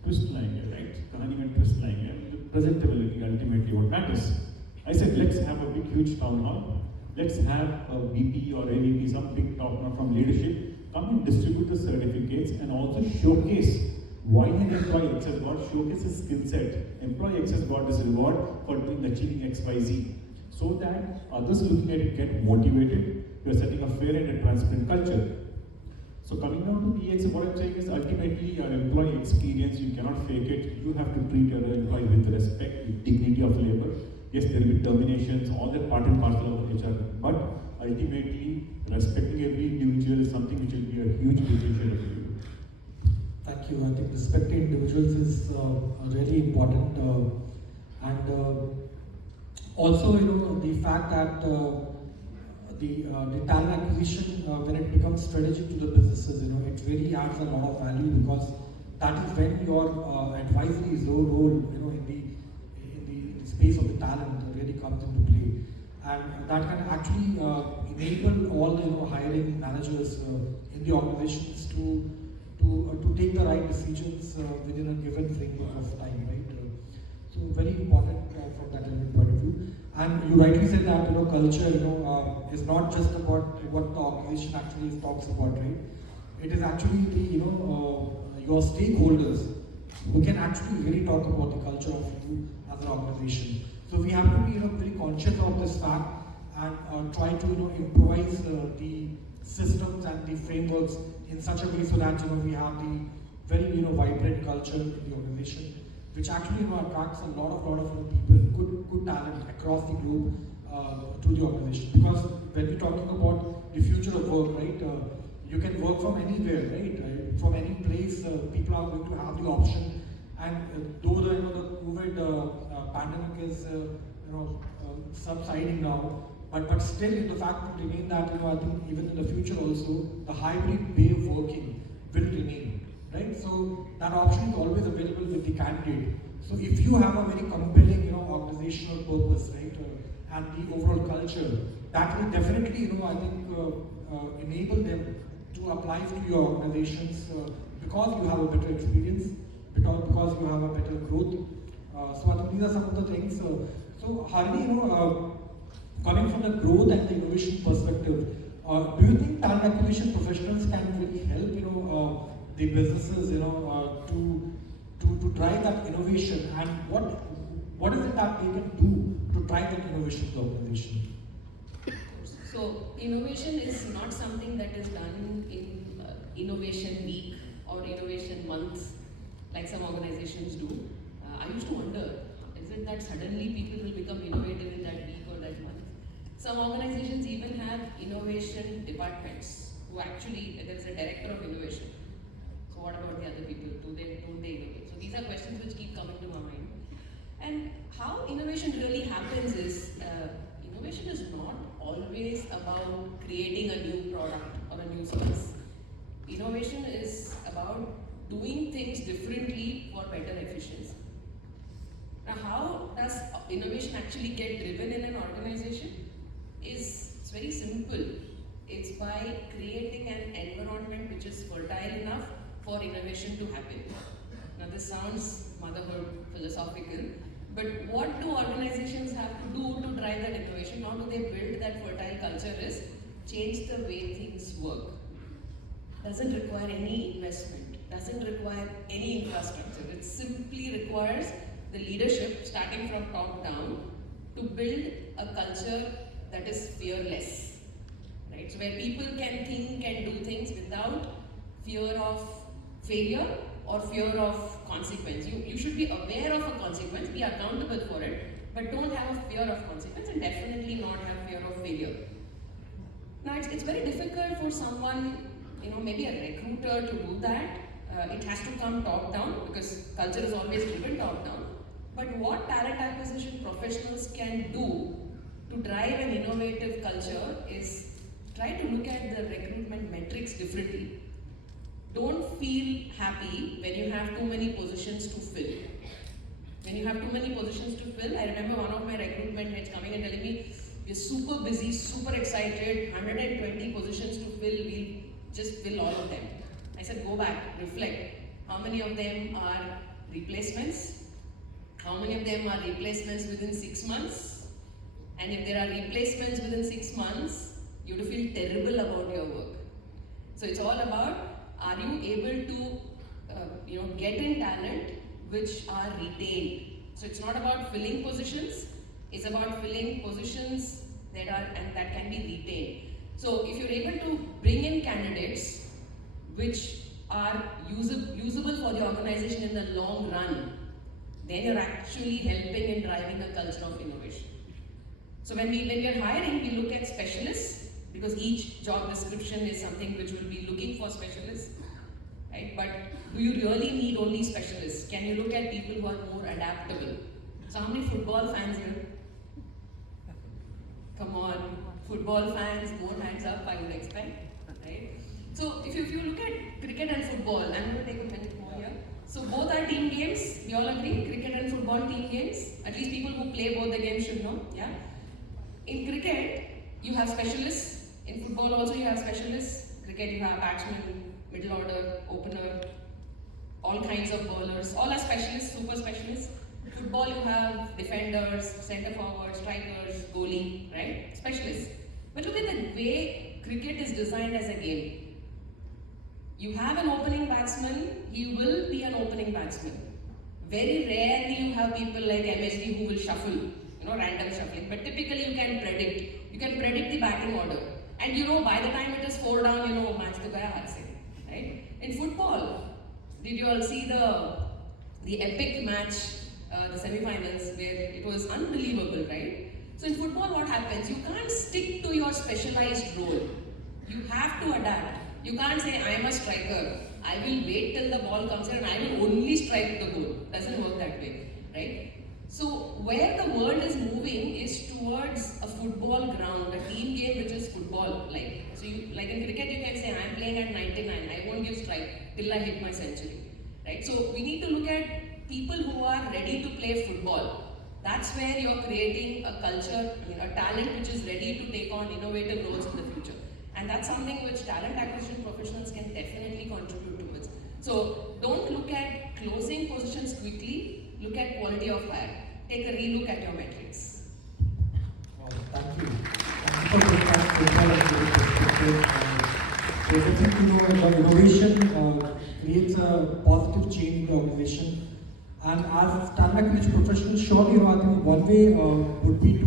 twist line here, right? Kahani mein twist line here. Presentability ultimately what matters. I said, let's have a big, huge town hall. Let's have a VP or AVP, some big top from leadership, come and distribute the certificates and also showcase why an employee X has got, showcase his skill set. Employee X has got this reward for achieving XYZ. So that others looking at it get motivated. You are setting a fair and a transparent culture. So coming down to EX, what I'm saying is ultimately your employee experience, you cannot fake it. You have to treat your employee with respect, with dignity of labor. Yes, there will be terminations, all that part and parcel of HR. But ultimately, respecting every individual is something which will be a huge differentiator for you. Thank you. I think respecting individuals is really important. Also, the fact that the talent acquisition, when it becomes strategic to the businesses, it really adds a lot of value, because that is when your advisory role, in the space of the talent really comes into play, and that can actually enable all hiring managers in the organizations to take the right decisions within a given framework of time, right? So very important from that point of view. And you rightly said that culture is not just about what the organization actually talks about, right? It is actually the your stakeholders who can actually really talk about the culture of you as an organization. So we have to be very conscious of this fact and try to improvise the systems and the frameworks in such a way so that we have the very vibrant culture in the organization, which actually attracts a lot of people, good talent across the globe to the organization. Because when we're talking about the future of work, right, you can work from anywhere, right? From any place, people are going to have the option. And though the COVID pandemic is subsiding now, but still the fact remains that I think even in the future also the hybrid way of working will remain, right? So that option is always available with the candidate. So if you have a very compelling, organizational purpose, right, and the overall culture, that will definitely, I think, enable them to apply to your organizations because you have a better experience, because you have a better growth. So I think these are some of the things. So Harini, coming from the growth and the innovation perspective, do you think talent acquisition professionals can really help, the businesses, to drive that innovation, and what is it that they can do to drive that innovation to the organization? So innovation is not something that is done in innovation week or innovation month like some organizations do. I used to wonder, is it that suddenly people will become innovative in that week or that month? Some organizations even have innovation departments who actually, there is a director of innovation. So what about the other people? Don't they innovate? So these are questions which keep coming to my mind. And how innovation really happens is, innovation is not always about creating a new product or a new service. Innovation is about doing things differently for better efficiency. Now, how does innovation actually get driven in an organization? It's very simple. It's by creating an environment which is fertile enough for innovation to happen. Now, this sounds motherhood philosophical, but what do organizations have to do to drive that innovation? How do they build that fertile culture is change the way things work. Doesn't require any investment, doesn't require any infrastructure. It simply requires the leadership, starting from top down, to build a culture that is fearless, right? So where people can think and do things without fear of failure or fear of consequence. You should be aware of a consequence, be accountable for it, but don't have a fear of consequence, and definitely not have fear of failure. Now, it's very difficult for someone, maybe a recruiter to do that. It has to come top down because culture is always driven top down. But what talent acquisition professionals can do to drive an innovative culture is try to look at the recruitment metrics differently. Don't feel happy when you have too many positions to fill. When you have too many positions to fill, I remember one of my recruitment heads coming and telling me, we're super busy, super excited, 120 positions to fill, we'll just fill all of them. I said, go back, reflect. How many of them are replacements? How many of them are replacements within 6 months? And if there are replacements within 6 months, you have to feel terrible about your work. So it's all about, are you able to get in talent which are retained? So it's not about filling positions, it's about filling positions that can be retained. So if you're able to bring in candidates which are usable for the organization in the long run, then you're actually helping in driving a culture of innovation. So when we are hiring, we look at specialists, because each job description is something which will be looking for specialists, right? But do you really need only specialists? Can you look at people who are more adaptable? So how many football fans here? Come on, football fans, more hands up, I would expect, right? So if you look at cricket and football, I'm going to take a minute more here. So both are team games, we all agree, cricket and football team games. At least people who play both the games should know, yeah? In cricket, you have specialists. In football also you have specialists. Cricket you have batsmen, middle order, opener, all kinds of bowlers. All are specialists, super specialists. Football you have defenders, centre forwards, strikers, goalie, right? Specialists. But look at the way cricket is designed as a game. You have an opening batsman, he will be an opening batsman. Very rarely you have people like MSD who will shuffle, random shuffling. But typically you can predict. You can predict the batting order. And by the time it is 4 down, match to gaya hath se, right? In football, did you all see the epic match, the semi-finals, where it was unbelievable, right? So in football, what happens? You can't stick to your specialized role. You have to adapt. You can't say, I am a striker. I will wait till the ball comes in and I will only strike the goal. Doesn't work that way, right? So where the world is moving is towards a football ground, a team game which is football-like. So like in cricket, you can say, I am playing at 99, I won't give strike. till I hit my century, right? So we need to look at people who are ready to play football. That's where you're creating a culture, a talent which is ready to take on innovative roles in the future. And that's something which talent acquisition professionals can definitely contribute towards. So don't look at closing positions quickly, look at quality of hire. Take a relook at your metrics. Well, thank you. Thank you for taking that football and giving perspective. So I think, the innovation creates a positive change in the organization. And as talent acquisition professionals, surely, I think one way would be to,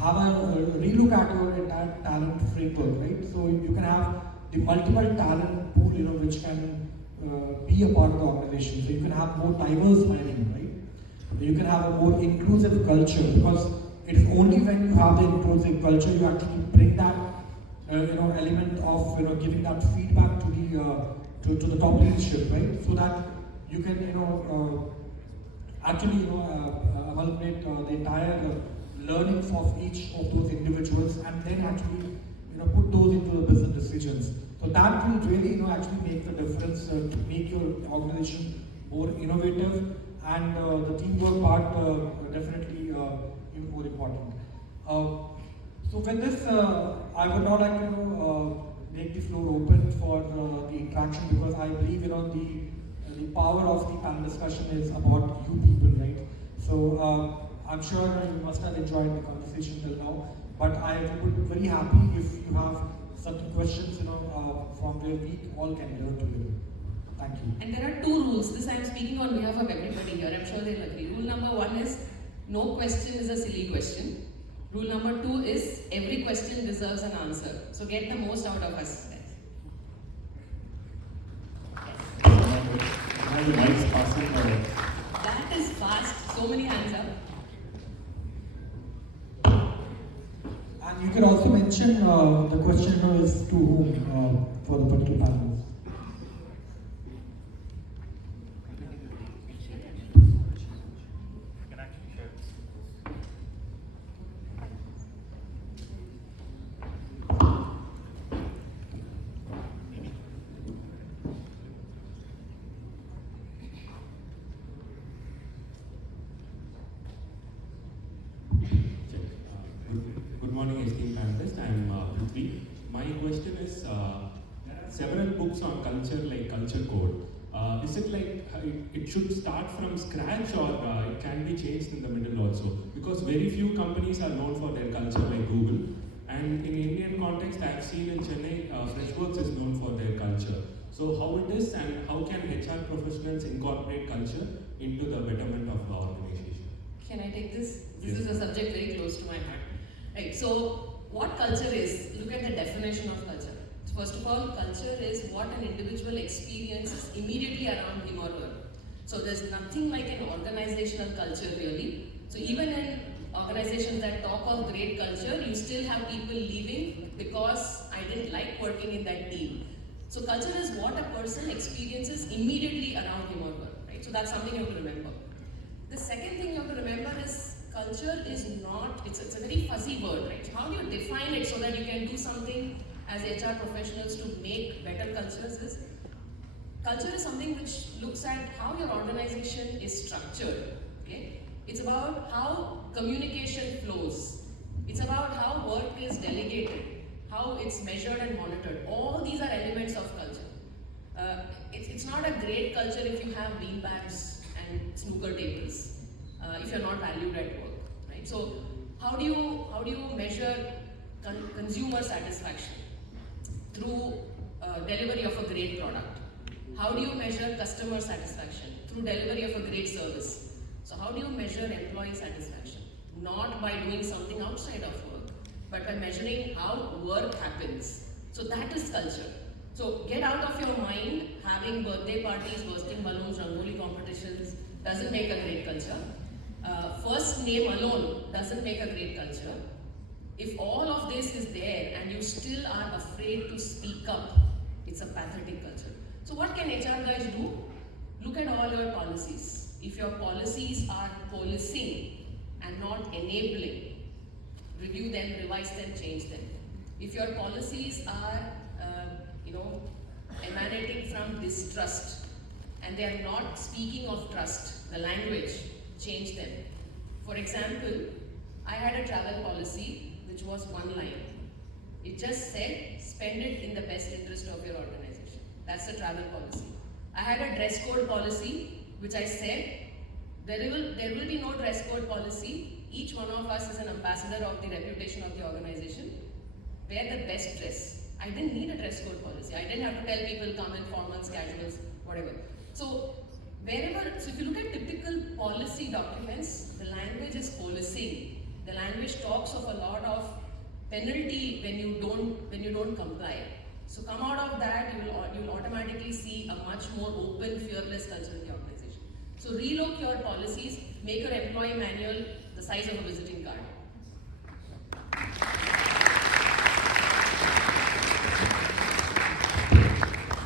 have a relook at your entire talent framework, right? So you can have the multiple talent pool, which can be a part of the organization. So you can have more diverse hiring, right? You can have a more inclusive culture, because it is only when you have the inclusive culture you actually bring that, element of giving that feedback to the top leadership, right? So that you can actually amalgamate the entire learnings of each of those individuals, and then actually put those into the business decisions. So that will really actually make the difference to make your organization more innovative, and the teamwork part definitely more important. So with this, I would now like to make the floor open for the interaction, because I believe the power of the panel discussion is about you people, right? So I'm sure you must have enjoyed the conversation till now, but I would be very happy if you have certain questions, from where we all can learn together. Thank you. And there are two rules. This I am speaking on behalf of everybody here. I'm sure they'll agree. Rule number one is no question is a silly question. Rule number two is every question deserves an answer. So get the most out of us. That is fast. So many hands up. And you can also mention the question is to whom for the particular panel. Good morning, esteemed panelists. I am Prithvi. My question is, there are several books on culture, like Culture Code. Is it like it should start from scratch, or it can be changed in the middle also? Because very few companies are known for their culture, like Google. And in Indian context, I have seen in Chennai, Freshworks is known for their culture. So how it is, and how can HR professionals incorporate culture into the betterment of the organization? Can I take this? Yes. This is a subject very close to my heart. Right, so what culture is? Look at the definition of culture. First of all, culture is what an individual experiences immediately around him or her. So there's nothing like an organizational culture really. So even in organizations that talk of great culture, you still have people leaving because I didn't like working in that team. So culture is what a person experiences immediately around him or her. Right? So that's something you have to remember. The second thing you have to remember is culture is not, it's a very fuzzy word, right? How do you define it so that you can do something as HR professionals to make better cultures is, culture is something which looks at how your organization is structured, okay? It's about how communication flows. It's about how work is delegated, how it's measured and monitored. All these are elements of culture. It's not a great culture if you have beanbags and snooker tables. If you're not valued at work, right? So how do you measure consumer satisfaction? Through delivery of a great product. How do you measure customer satisfaction? Through delivery of a great service. So how do you measure employee satisfaction? Not by doing something outside of work, but by measuring how work happens. So that is culture. So get out of your mind having birthday parties, bursting balloons, rangoli competitions doesn't make a great culture. First name alone doesn't make a great culture. If all of this is there and you still are afraid to speak up, it's a pathetic culture. So what can HR guys do? Look at all your policies. If your policies are policing and not enabling, review them, revise them, change them. If your policies are, emanating from distrust, and they are not speaking of trust. The language changed them. For example, I had a travel policy which was one line. It just said, spend it in the best interest of your organization. That's the travel policy. I had a dress code policy which I said, there will be no dress code policy. Each one of us is an ambassador of the reputation of the organization. Wear the best dress. I didn't need a dress code policy. I didn't have to tell people come in formals, casuals, whatever. So if you look at typical policy documents, the language is policing. The language talks of a lot of penalty when you don't comply. So come out of that, you will automatically see a much more open, fearless culture in the organization. So relook your policies, make your employee manual the size of a visiting card.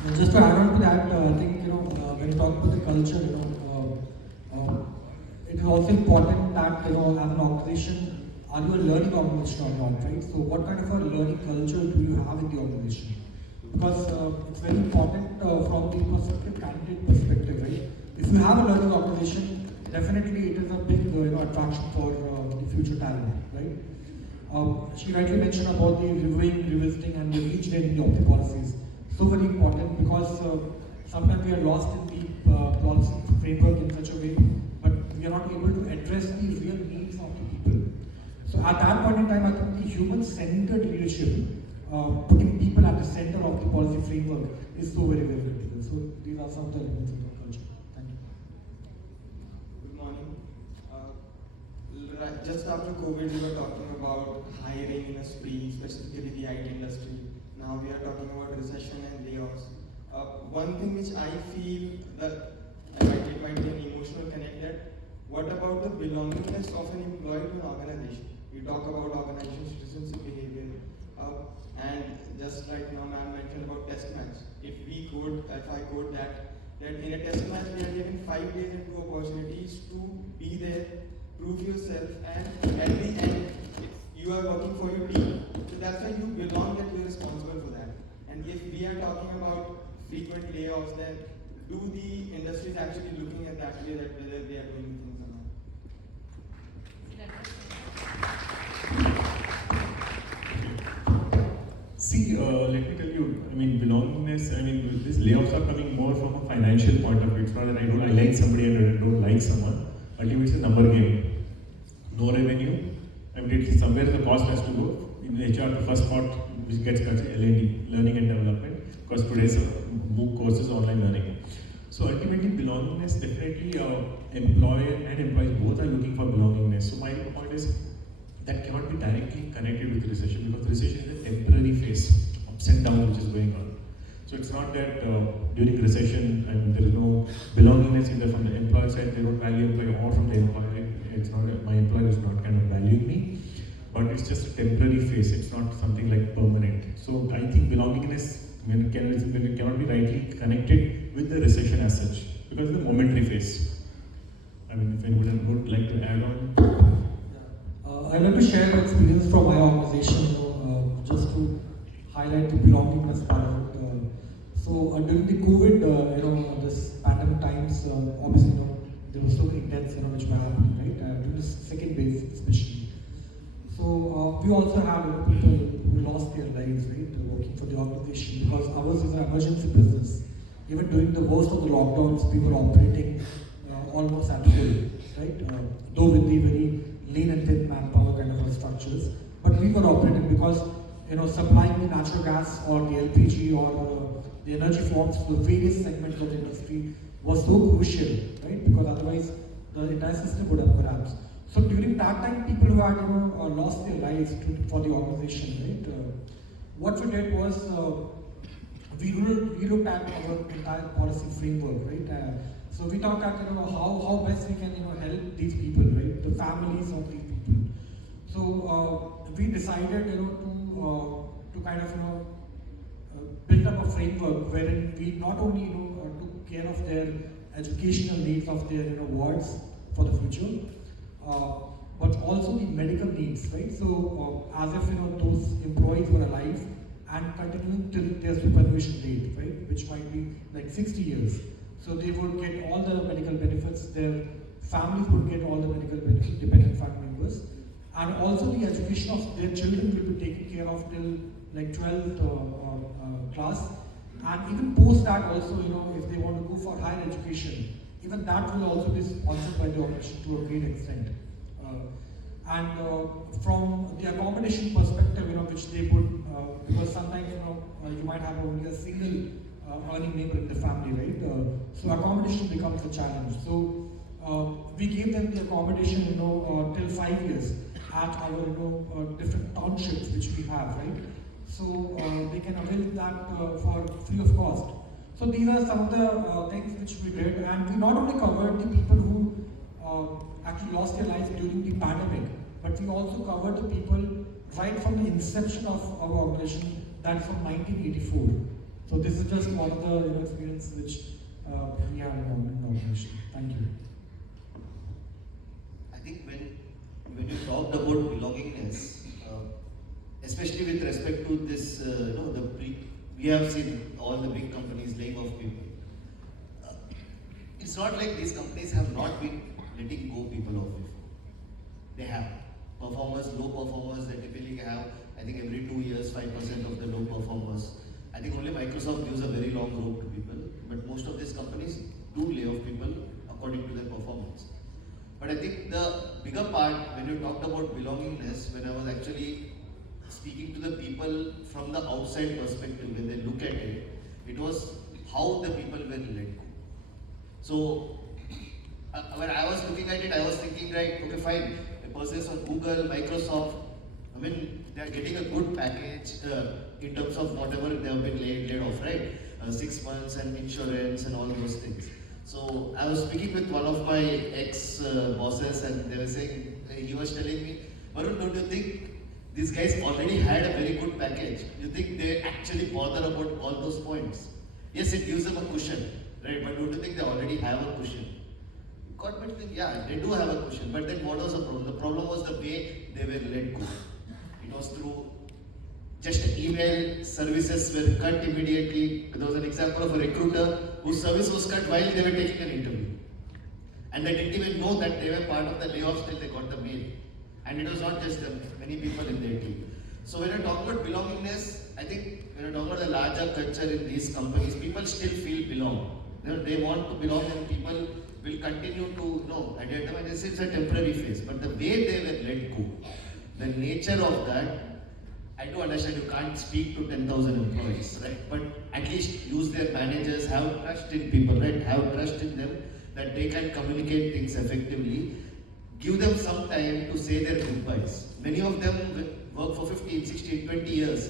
And just to add on to that, I think when you talk about the culture, it is also important that as an organization, are you a learning organization or not, right? So what kind of a learning culture do you have in the organization? Because it's very important from the candidate perspective, right? If you have a learning organization, definitely it is a big attraction for the future talent, right? She rightly mentioned about the reviewing, revisiting, and the regeneration of the policies. So very important, because sometimes we are lost in the policy framework in such a way, but we are not able to address the real needs of the people. So at that point in time, I think the human-centered leadership, putting people at the center of the policy framework, is so very, very critical. So these are some of the elements of the culture. Thank you. Good morning. Just after COVID, we were talking about hiring in a spree, specifically the IT industry. Now we are talking about recession and layoffs. One thing which I feel that it might be an emotional connected. What about the belongingness of an employee to an organization? We talk about organization citizenship behavior, and just like now I mentioned about test match. If I code that in a test match we are given 5 days and 2 opportunities to be there, prove yourself, and at the end you are working for your team. So that's why you belong, that you are responsible for that. And if we are talking about frequent layoffs, then do the industries actually looking at that way, that whether they are doing things or not? See, let me tell you, belongingness, these layoffs are coming more from a financial point of view. It's not that I like somebody and I don't like someone. Ultimately, it's a number game. No revenue. Somewhere the cost has to go. In HR, the first part which gets cut is L&D, learning and development, because today's MOOC course is online learning. So ultimately, belongingness, definitely employer and employees both are looking for belongingness. So my point is that cannot be directly connected with recession, because recession is a temporary phase, ups and downs which is going on. So it's not that during recession there is no belongingness either from the employer side, they don't value employee, or from the employer, it's not that my employer is not kind of valuing me, but it's just a temporary phase, it's not something like permanent. So I think belongingness cannot be rightly connected with the recession as such, because it's a momentary phase. If anybody would like to add on. I'd like to share my experience from my organization, just to highlight the belongingness part of it. So during the COVID, this pandemic times, obviously, there was so many deaths, which were happening, right? During the second wave, especially. So we also had people who lost their lives, right, working for the organization, because ours is an emergency business. Even during the worst of the lockdowns, we were operating almost at full, right? Though with the very lean and thin manpower kind of structures, but we were operating because supplying the natural gas or the LPG or the energy forms to the various segments of the industry was so crucial, right? Because otherwise the entire system would have collapsed. So during that time, people who had lost their lives for the organization, right? What we did was we looked at our entire policy framework, right? So we talked at how best we can help these people, right? The families of these people. So we decided to kind of build up a framework wherein we not only took care of their educational needs of their wards for the future, but also the medical needs, right? So as if those employees were alive and continuing till their superannuation date, right, which might be like 60 years. So they would get all the medical benefits, their families would get all the medical benefits, dependent family members, and also the education of their children will be taken care of till like 12th class, and even post that also, if they want to go for higher education, even that will also be sponsored by the organization to a great extent. And from the accommodation perspective, which they would, because sometimes you might have only a single earning member in the family, right? So accommodation becomes a challenge. So we gave them the accommodation, till 5 years at our different townships which we have, right? So they can avail that for free of cost. So these are some of the things which we did, and we not only covered the people who actually lost their lives during the pandemic, but we also covered the people right from the inception of our organization, that's from 1984. So this is just one of the experience which we have in the organization. Thank you. I think when you talked about belongingness, especially with respect to this, we have seen all the big companies laying off people. It's not like these companies have not been letting go people off before. They have. Performers, low performers, they typically have, I think every 2 years, 5% of the low performers. I think only Microsoft gives a very long rope to people, but most of these companies do lay off people according to their performance. But I think the bigger part, when you talked about belongingness, when I was actually speaking to the people from the outside perspective, when they look at it, it was how the people were let go. So when I was looking at it, I was thinking, right, okay, fine, a person is on Google, Microsoft, they are getting a good package in terms of whatever they have been laid off, right? 6 months and insurance and all those things. So I was speaking with one of my ex-bosses, and they were saying, he was telling me, Varun, don't you think these guys already had a very good package? You think they actually bother about all those points? Yes, it gives them a cushion, right? But don't you think they already have a cushion? Got me to think, yeah, they do have a cushion. But then what was the problem? The problem was the way they were let go. It was through just email services were cut immediately. There was an example of a recruiter whose service was cut while they were taking an interview. And they didn't even know that they were part of the layoffs till they got the mail. And it was not just them, many people in their team. So when I talk about belongingness, I think when I talk about the larger culture in these companies, people still feel belong. They want to belong, and people will continue to adhere them, and it's a temporary phase. But the way they were let go, the nature of that, I do understand you can't speak to 10,000 employees, right? But at least use their managers, have trust in people, right? Have trust in them that they can communicate things effectively. Give them some time to say their goodbyes. Many of them work for 15, 16, 20 years.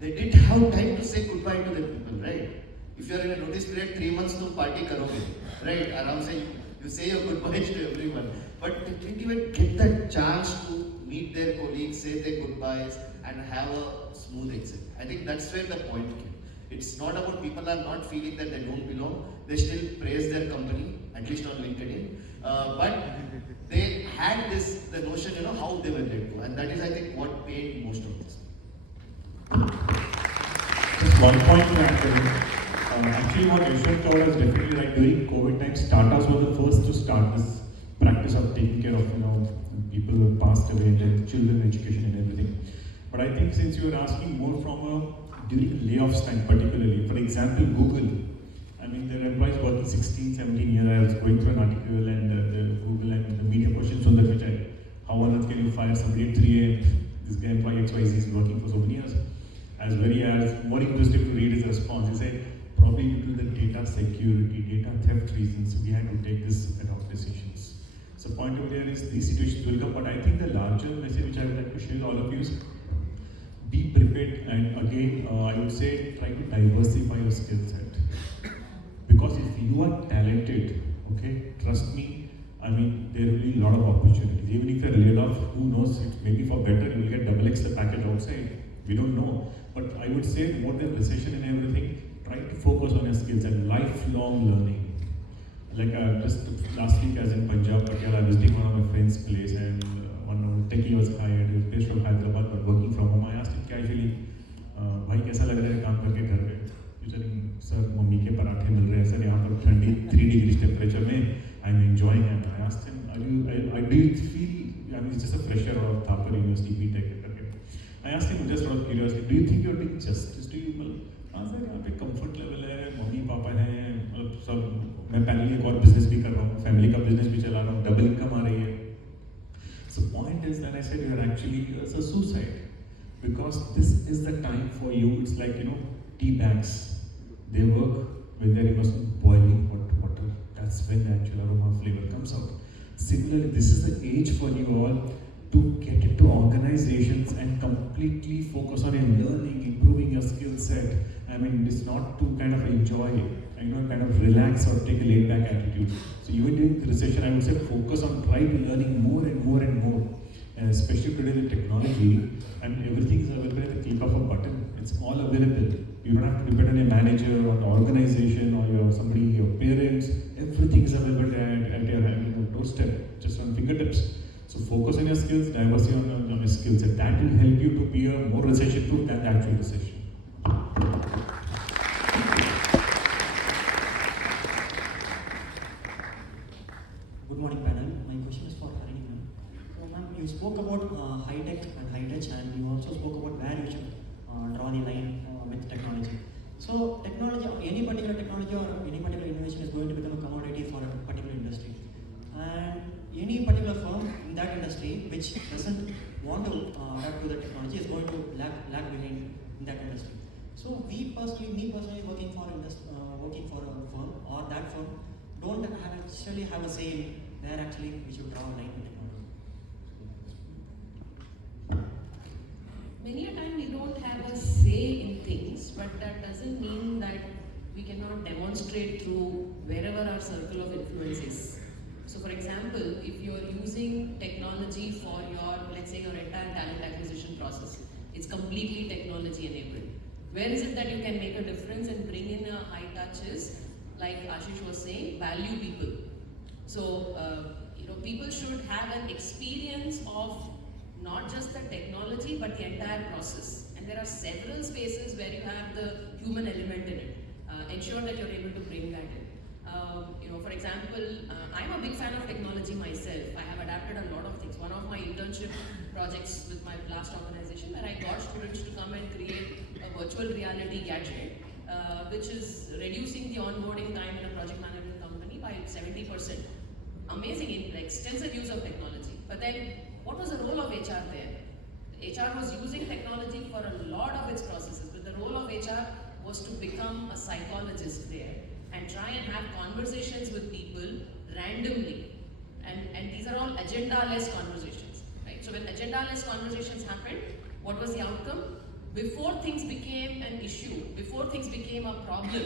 They didn't have time to say goodbye to their people, right? If you are in a notice period, 3 months to party karoge, right? Around say you say your goodbyes to everyone. But they didn't even get that chance to meet their colleagues, say their goodbyes, and have a smooth exit. I think that's where the point came. It's not about people are not feeling that they don't belong. They still praise their company, at least on LinkedIn. But they had the notion, how they were let go. And that is, I think, what pained most of us. Just one point to add. Actually, what Yashwant Chauhan is definitely like during COVID time, startups were the first to start this practice of taking care of people who have passed away, their children education and everything. But I think since you are asking more from during layoffs time particularly, for example, Google, their employees working 16, 17 years. I was going through an article and the Google and the media questions on that, which how on earth can you fire somebody at 3 a.m. This guy employee XYZ is working for so many years. I was more interested to read his response. He said, probably due to the data security, data theft reasons, we had to take this ad hoc decisions. So point over there is these situations will come, but I think the larger message which I would like to share with all of you is be prepared, and again, I would say try to diversify your skill set. Because if you are talented, okay, trust me, there will be a lot of opportunities. Even if you are laid off, who knows, it maybe for better, you will get double-X the package outside. We don't know. But I would say more than recession and everything, try to focus on your skills and lifelong learning. Like just last week, as in Punjab, I was visiting one of my friend's place, and one techie was hired. He was based from Hyderabad but working from home. I asked him casually, भाई कैसा लग रहा है काम करके घर में? Sir mummy के पराठे मिल रहे हैं सर, यहाँ पर ठंडी 3 डिग्री टेम्परेचर में, I am enjoying and I asked him, do you feel, I mean just a fresher of Thapar university BTech करके, I asked him just out of curiosity, do you think you are doing justice to you? हाँ sir, यहाँ पे comfort level है, mummy papa हैं, सब, मैं parallelly एक और बिजनेस भी कर रहा हूँ, फैमिली का बिजनेस भी चला रहा हूँ, डबल इनकम आ रही है. So point is that I said you are actually, it's a suicide, because this is the time for you. It's like, you know, tea bags, they work when they're immersed in boiling hot water. That's when the actual aroma flavor comes out. Similarly, this is the age for you all to get into organizations and completely focus on your learning, improving your skill set. I mean, it's not to kind of enjoy, you know, kind of relax or take a laid back attitude. So even during the recession, I would say focus on trying learning more and more and more. And especially today with technology, and everything is available at the click of a button. It's all available. You don't have to depend on a manager or an organization or your parents. Everything is available at your doorstep, just on fingertips. So focus on your skills, diversity on your skills, and that will help you to be a more recession-proof than the actual recession. Good morning, panel. My question is for Harini ma'am. So, ma'am, you spoke about high tech and high touch, and you also spoke about where you should draw the line with technology. So, technology, any particular technology or any particular innovation is going to become a commodity for a particular industry. And any particular firm in that industry which doesn't want to adapt to the technology is going to lag behind in that industry. So, me personally, working for a firm or that firm, don't actually have a say in where actually we should draw a line with technology. Many a time we don't have a say in things, but that doesn't mean that we cannot demonstrate through wherever our circle of influence is. So for example, if you are using technology for your, let's say, your entire talent acquisition process, it's completely technology enabled. Where is it that you can make a difference and bring in a high touch is, like Ashish was saying, value people. So, people should have an experience of not just the technology, but the entire process. And there are several spaces where you have the human element in it. Ensure that you're able to bring that in. For example, I'm a big fan of technology myself. I have adapted a lot of things. One of my internship projects with my last organization, where I got students to come and create a virtual reality gadget, which is reducing the onboarding time in a project management company by 70%. Amazing, extensive use of technology. But then, what was the role of HR there? HR was using technology for a lot of its processes, but the role of HR was to become a psychologist there and try and have conversations with people randomly. And these are all agenda-less conversations, right? So when agenda-less conversations happened, what was the outcome? Before things became an issue, before things became a problem,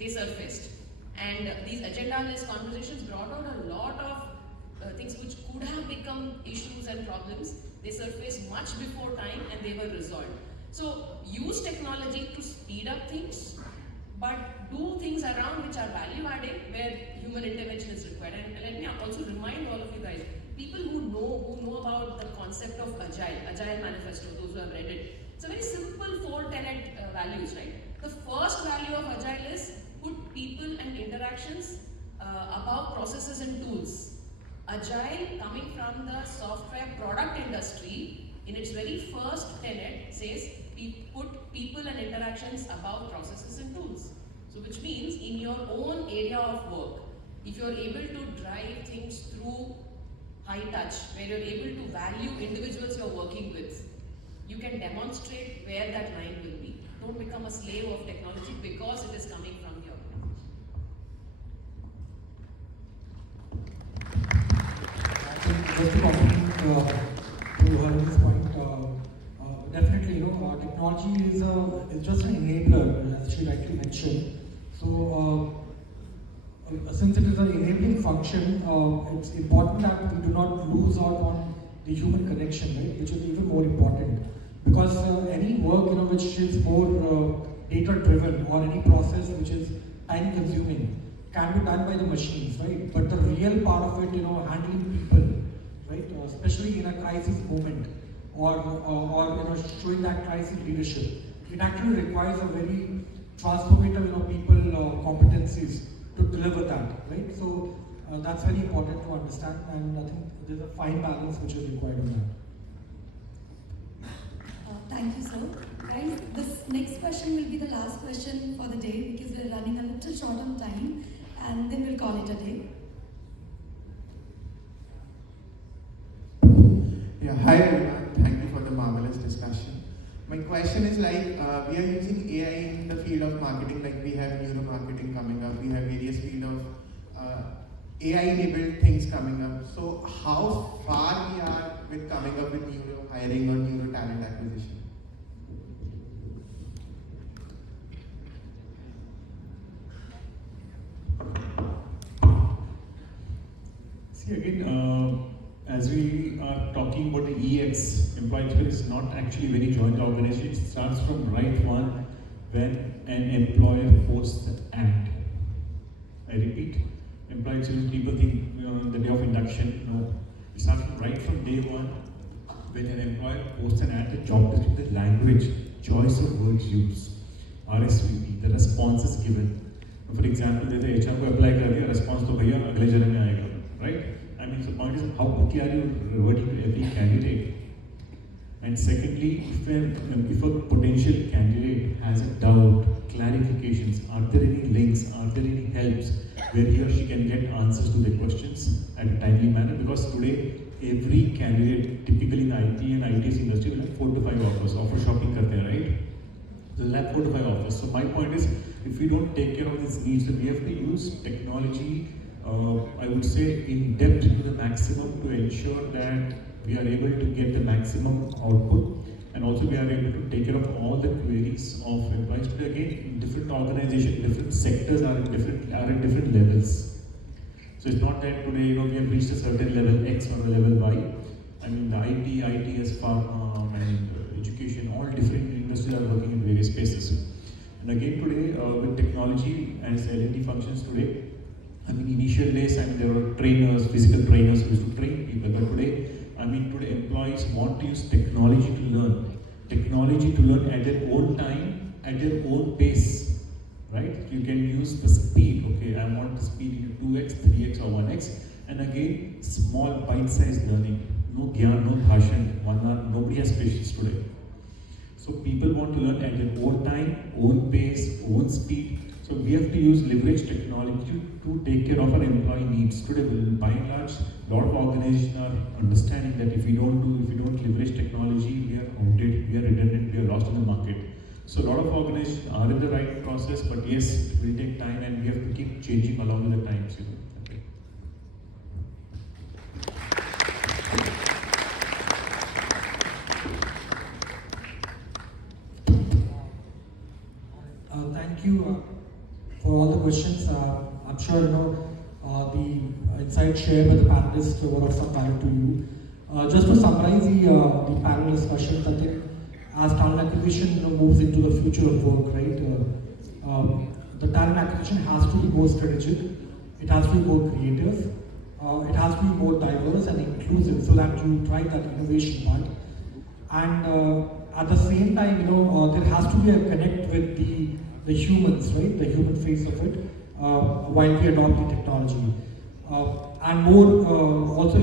they surfaced. And these agenda-less conversations brought out a lot of things which could have become issues and problems. They surfaced much before time and they were resolved. So use technology to speed up things, but do things around which are value-adding, where human intervention is required. And let me also remind all of you guys, people who know about the concept of Agile Manifesto, those who have read it. It's a very simple 4-tenet values, right? The first value of Agile is put people and interactions above processes and tools. Agile, coming from the software product industry, in its very first tenet says, put people and interactions above processes and tools. So which means in your own area of work, if you're able to drive things through high touch, where you're able to value individuals you're working with, you can demonstrate where that line will be. Don't become a slave of technology because it is coming from your Just to compliment to Harini's point, definitely, technology is just an enabler, as she rightly mentioned. So, since it is an enabling function, it's important that we do not lose out on the human connection, right? Which is even more important, because any work, which is more data-driven, or any process which is time-consuming, can be done by the machines, right? But the real part of it, handling people, right? Especially in a crisis moment, or showing that crisis leadership, it actually requires a very transformative, people competencies to deliver that, right? So that's very important to understand, and I think there's a fine balance which is required in that. Thank you, sir. Guys, this next question will be the last question for the day because we're running a little short on time, and then we'll call it a day. Yeah, hi everyone. Thank you for the marvelous discussion. My question is we are using AI in the field of marketing, like we have neuromarketing coming up, we have various field of AI-enabled things coming up. So how far we are with coming up with neuro hiring or neuro talent acquisition? See again, as we are talking about the EX, employee experience is not actually very joint organization. It starts from right one when an employer posts the ad. I repeat, employee experience, people think the day of induction. No, it starts right from day one when an employer posts an ad, the job description, the language, choice of words used, RSVP, the response is given. For example, there's a HR को apply कर दिया, response तो भैया अगले जने में आएगा, right? I mean, so point is how quickly are you reverting to every candidate? And secondly, if a potential candidate has a doubt, clarifications, are there any links, are there any helps where he or she can get answers to their questions at a timely manner? Because today, every candidate, typically in IT and IT's industry, will have 4 to 5 offers, offer shopping karte hain, right? So they'll have 4 to 5 offers. So my point is, if we don't take care of these needs, then we have to use technology, I would say in depth to the maximum to ensure that we are able to get the maximum output, and also we are able to take care of all the queries of employees. Today again, in different organizations, different sectors are at different levels. So it's not that today we have reached a certain level X or a level Y. I mean the ITS, pharma and education, all different industries are working in various spaces. And again today with technology as L&D functions today, I mean initial days there were trainers, physical trainers who used to train people, but today employees want to use technology to learn. Technology to learn at their own time, at their own pace, right? You can use the speed, okay, I want the speed in 2x, 3x or 1x, and again, small bite-sized learning. No gyan, no bhashan, 1 hour, nobody has patience today. So people want to learn at their own time, own pace, own speed. So we have to use leverage technology to take care of our employee needs. Today, by and large, a lot of organizations are understanding that if we don't leverage technology, we are outdated, we are redundant, we are lost in the market. So a lot of organizations are in the right process, but yes, it will take time and we have to keep changing along with the times. Okay. Thank you for all the questions. I'm sure the insights shared by the panelists were of some value to you. Just to summarize the panel discussions, I think as talent acquisition moves into the future of work, right? The talent acquisition has to be more strategic. It has to be more creative. It has to be more diverse and inclusive, so that you drive that innovation part. And at the same time, there has to be a connect with the humans, right? The human face of it, while we adopt the technology. And more, also,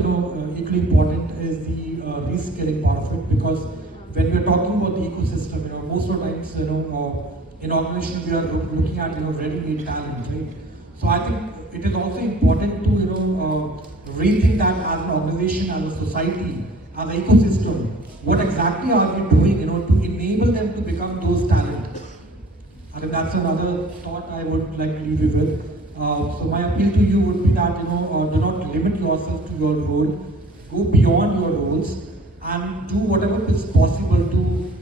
equally important is the reskilling part of it, because when we are talking about the ecosystem, most of the times, in organizations we are looking at, ready-made talent, right? So I think it is also important to, rethink that as an organization, as a society, as an ecosystem. What exactly are we doing, to enable them to become those talent? I think that's another thought I would like to leave you with. So my appeal to you would be that, do not limit yourself to your role, go beyond your roles, and do whatever is possible to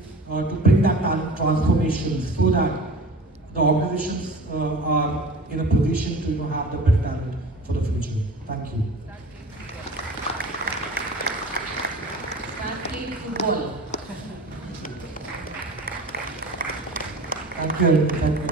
bring that talent transformation, so that the organizations are in a position to have the better talent for the future. Thank you. Start playing football. Thank you.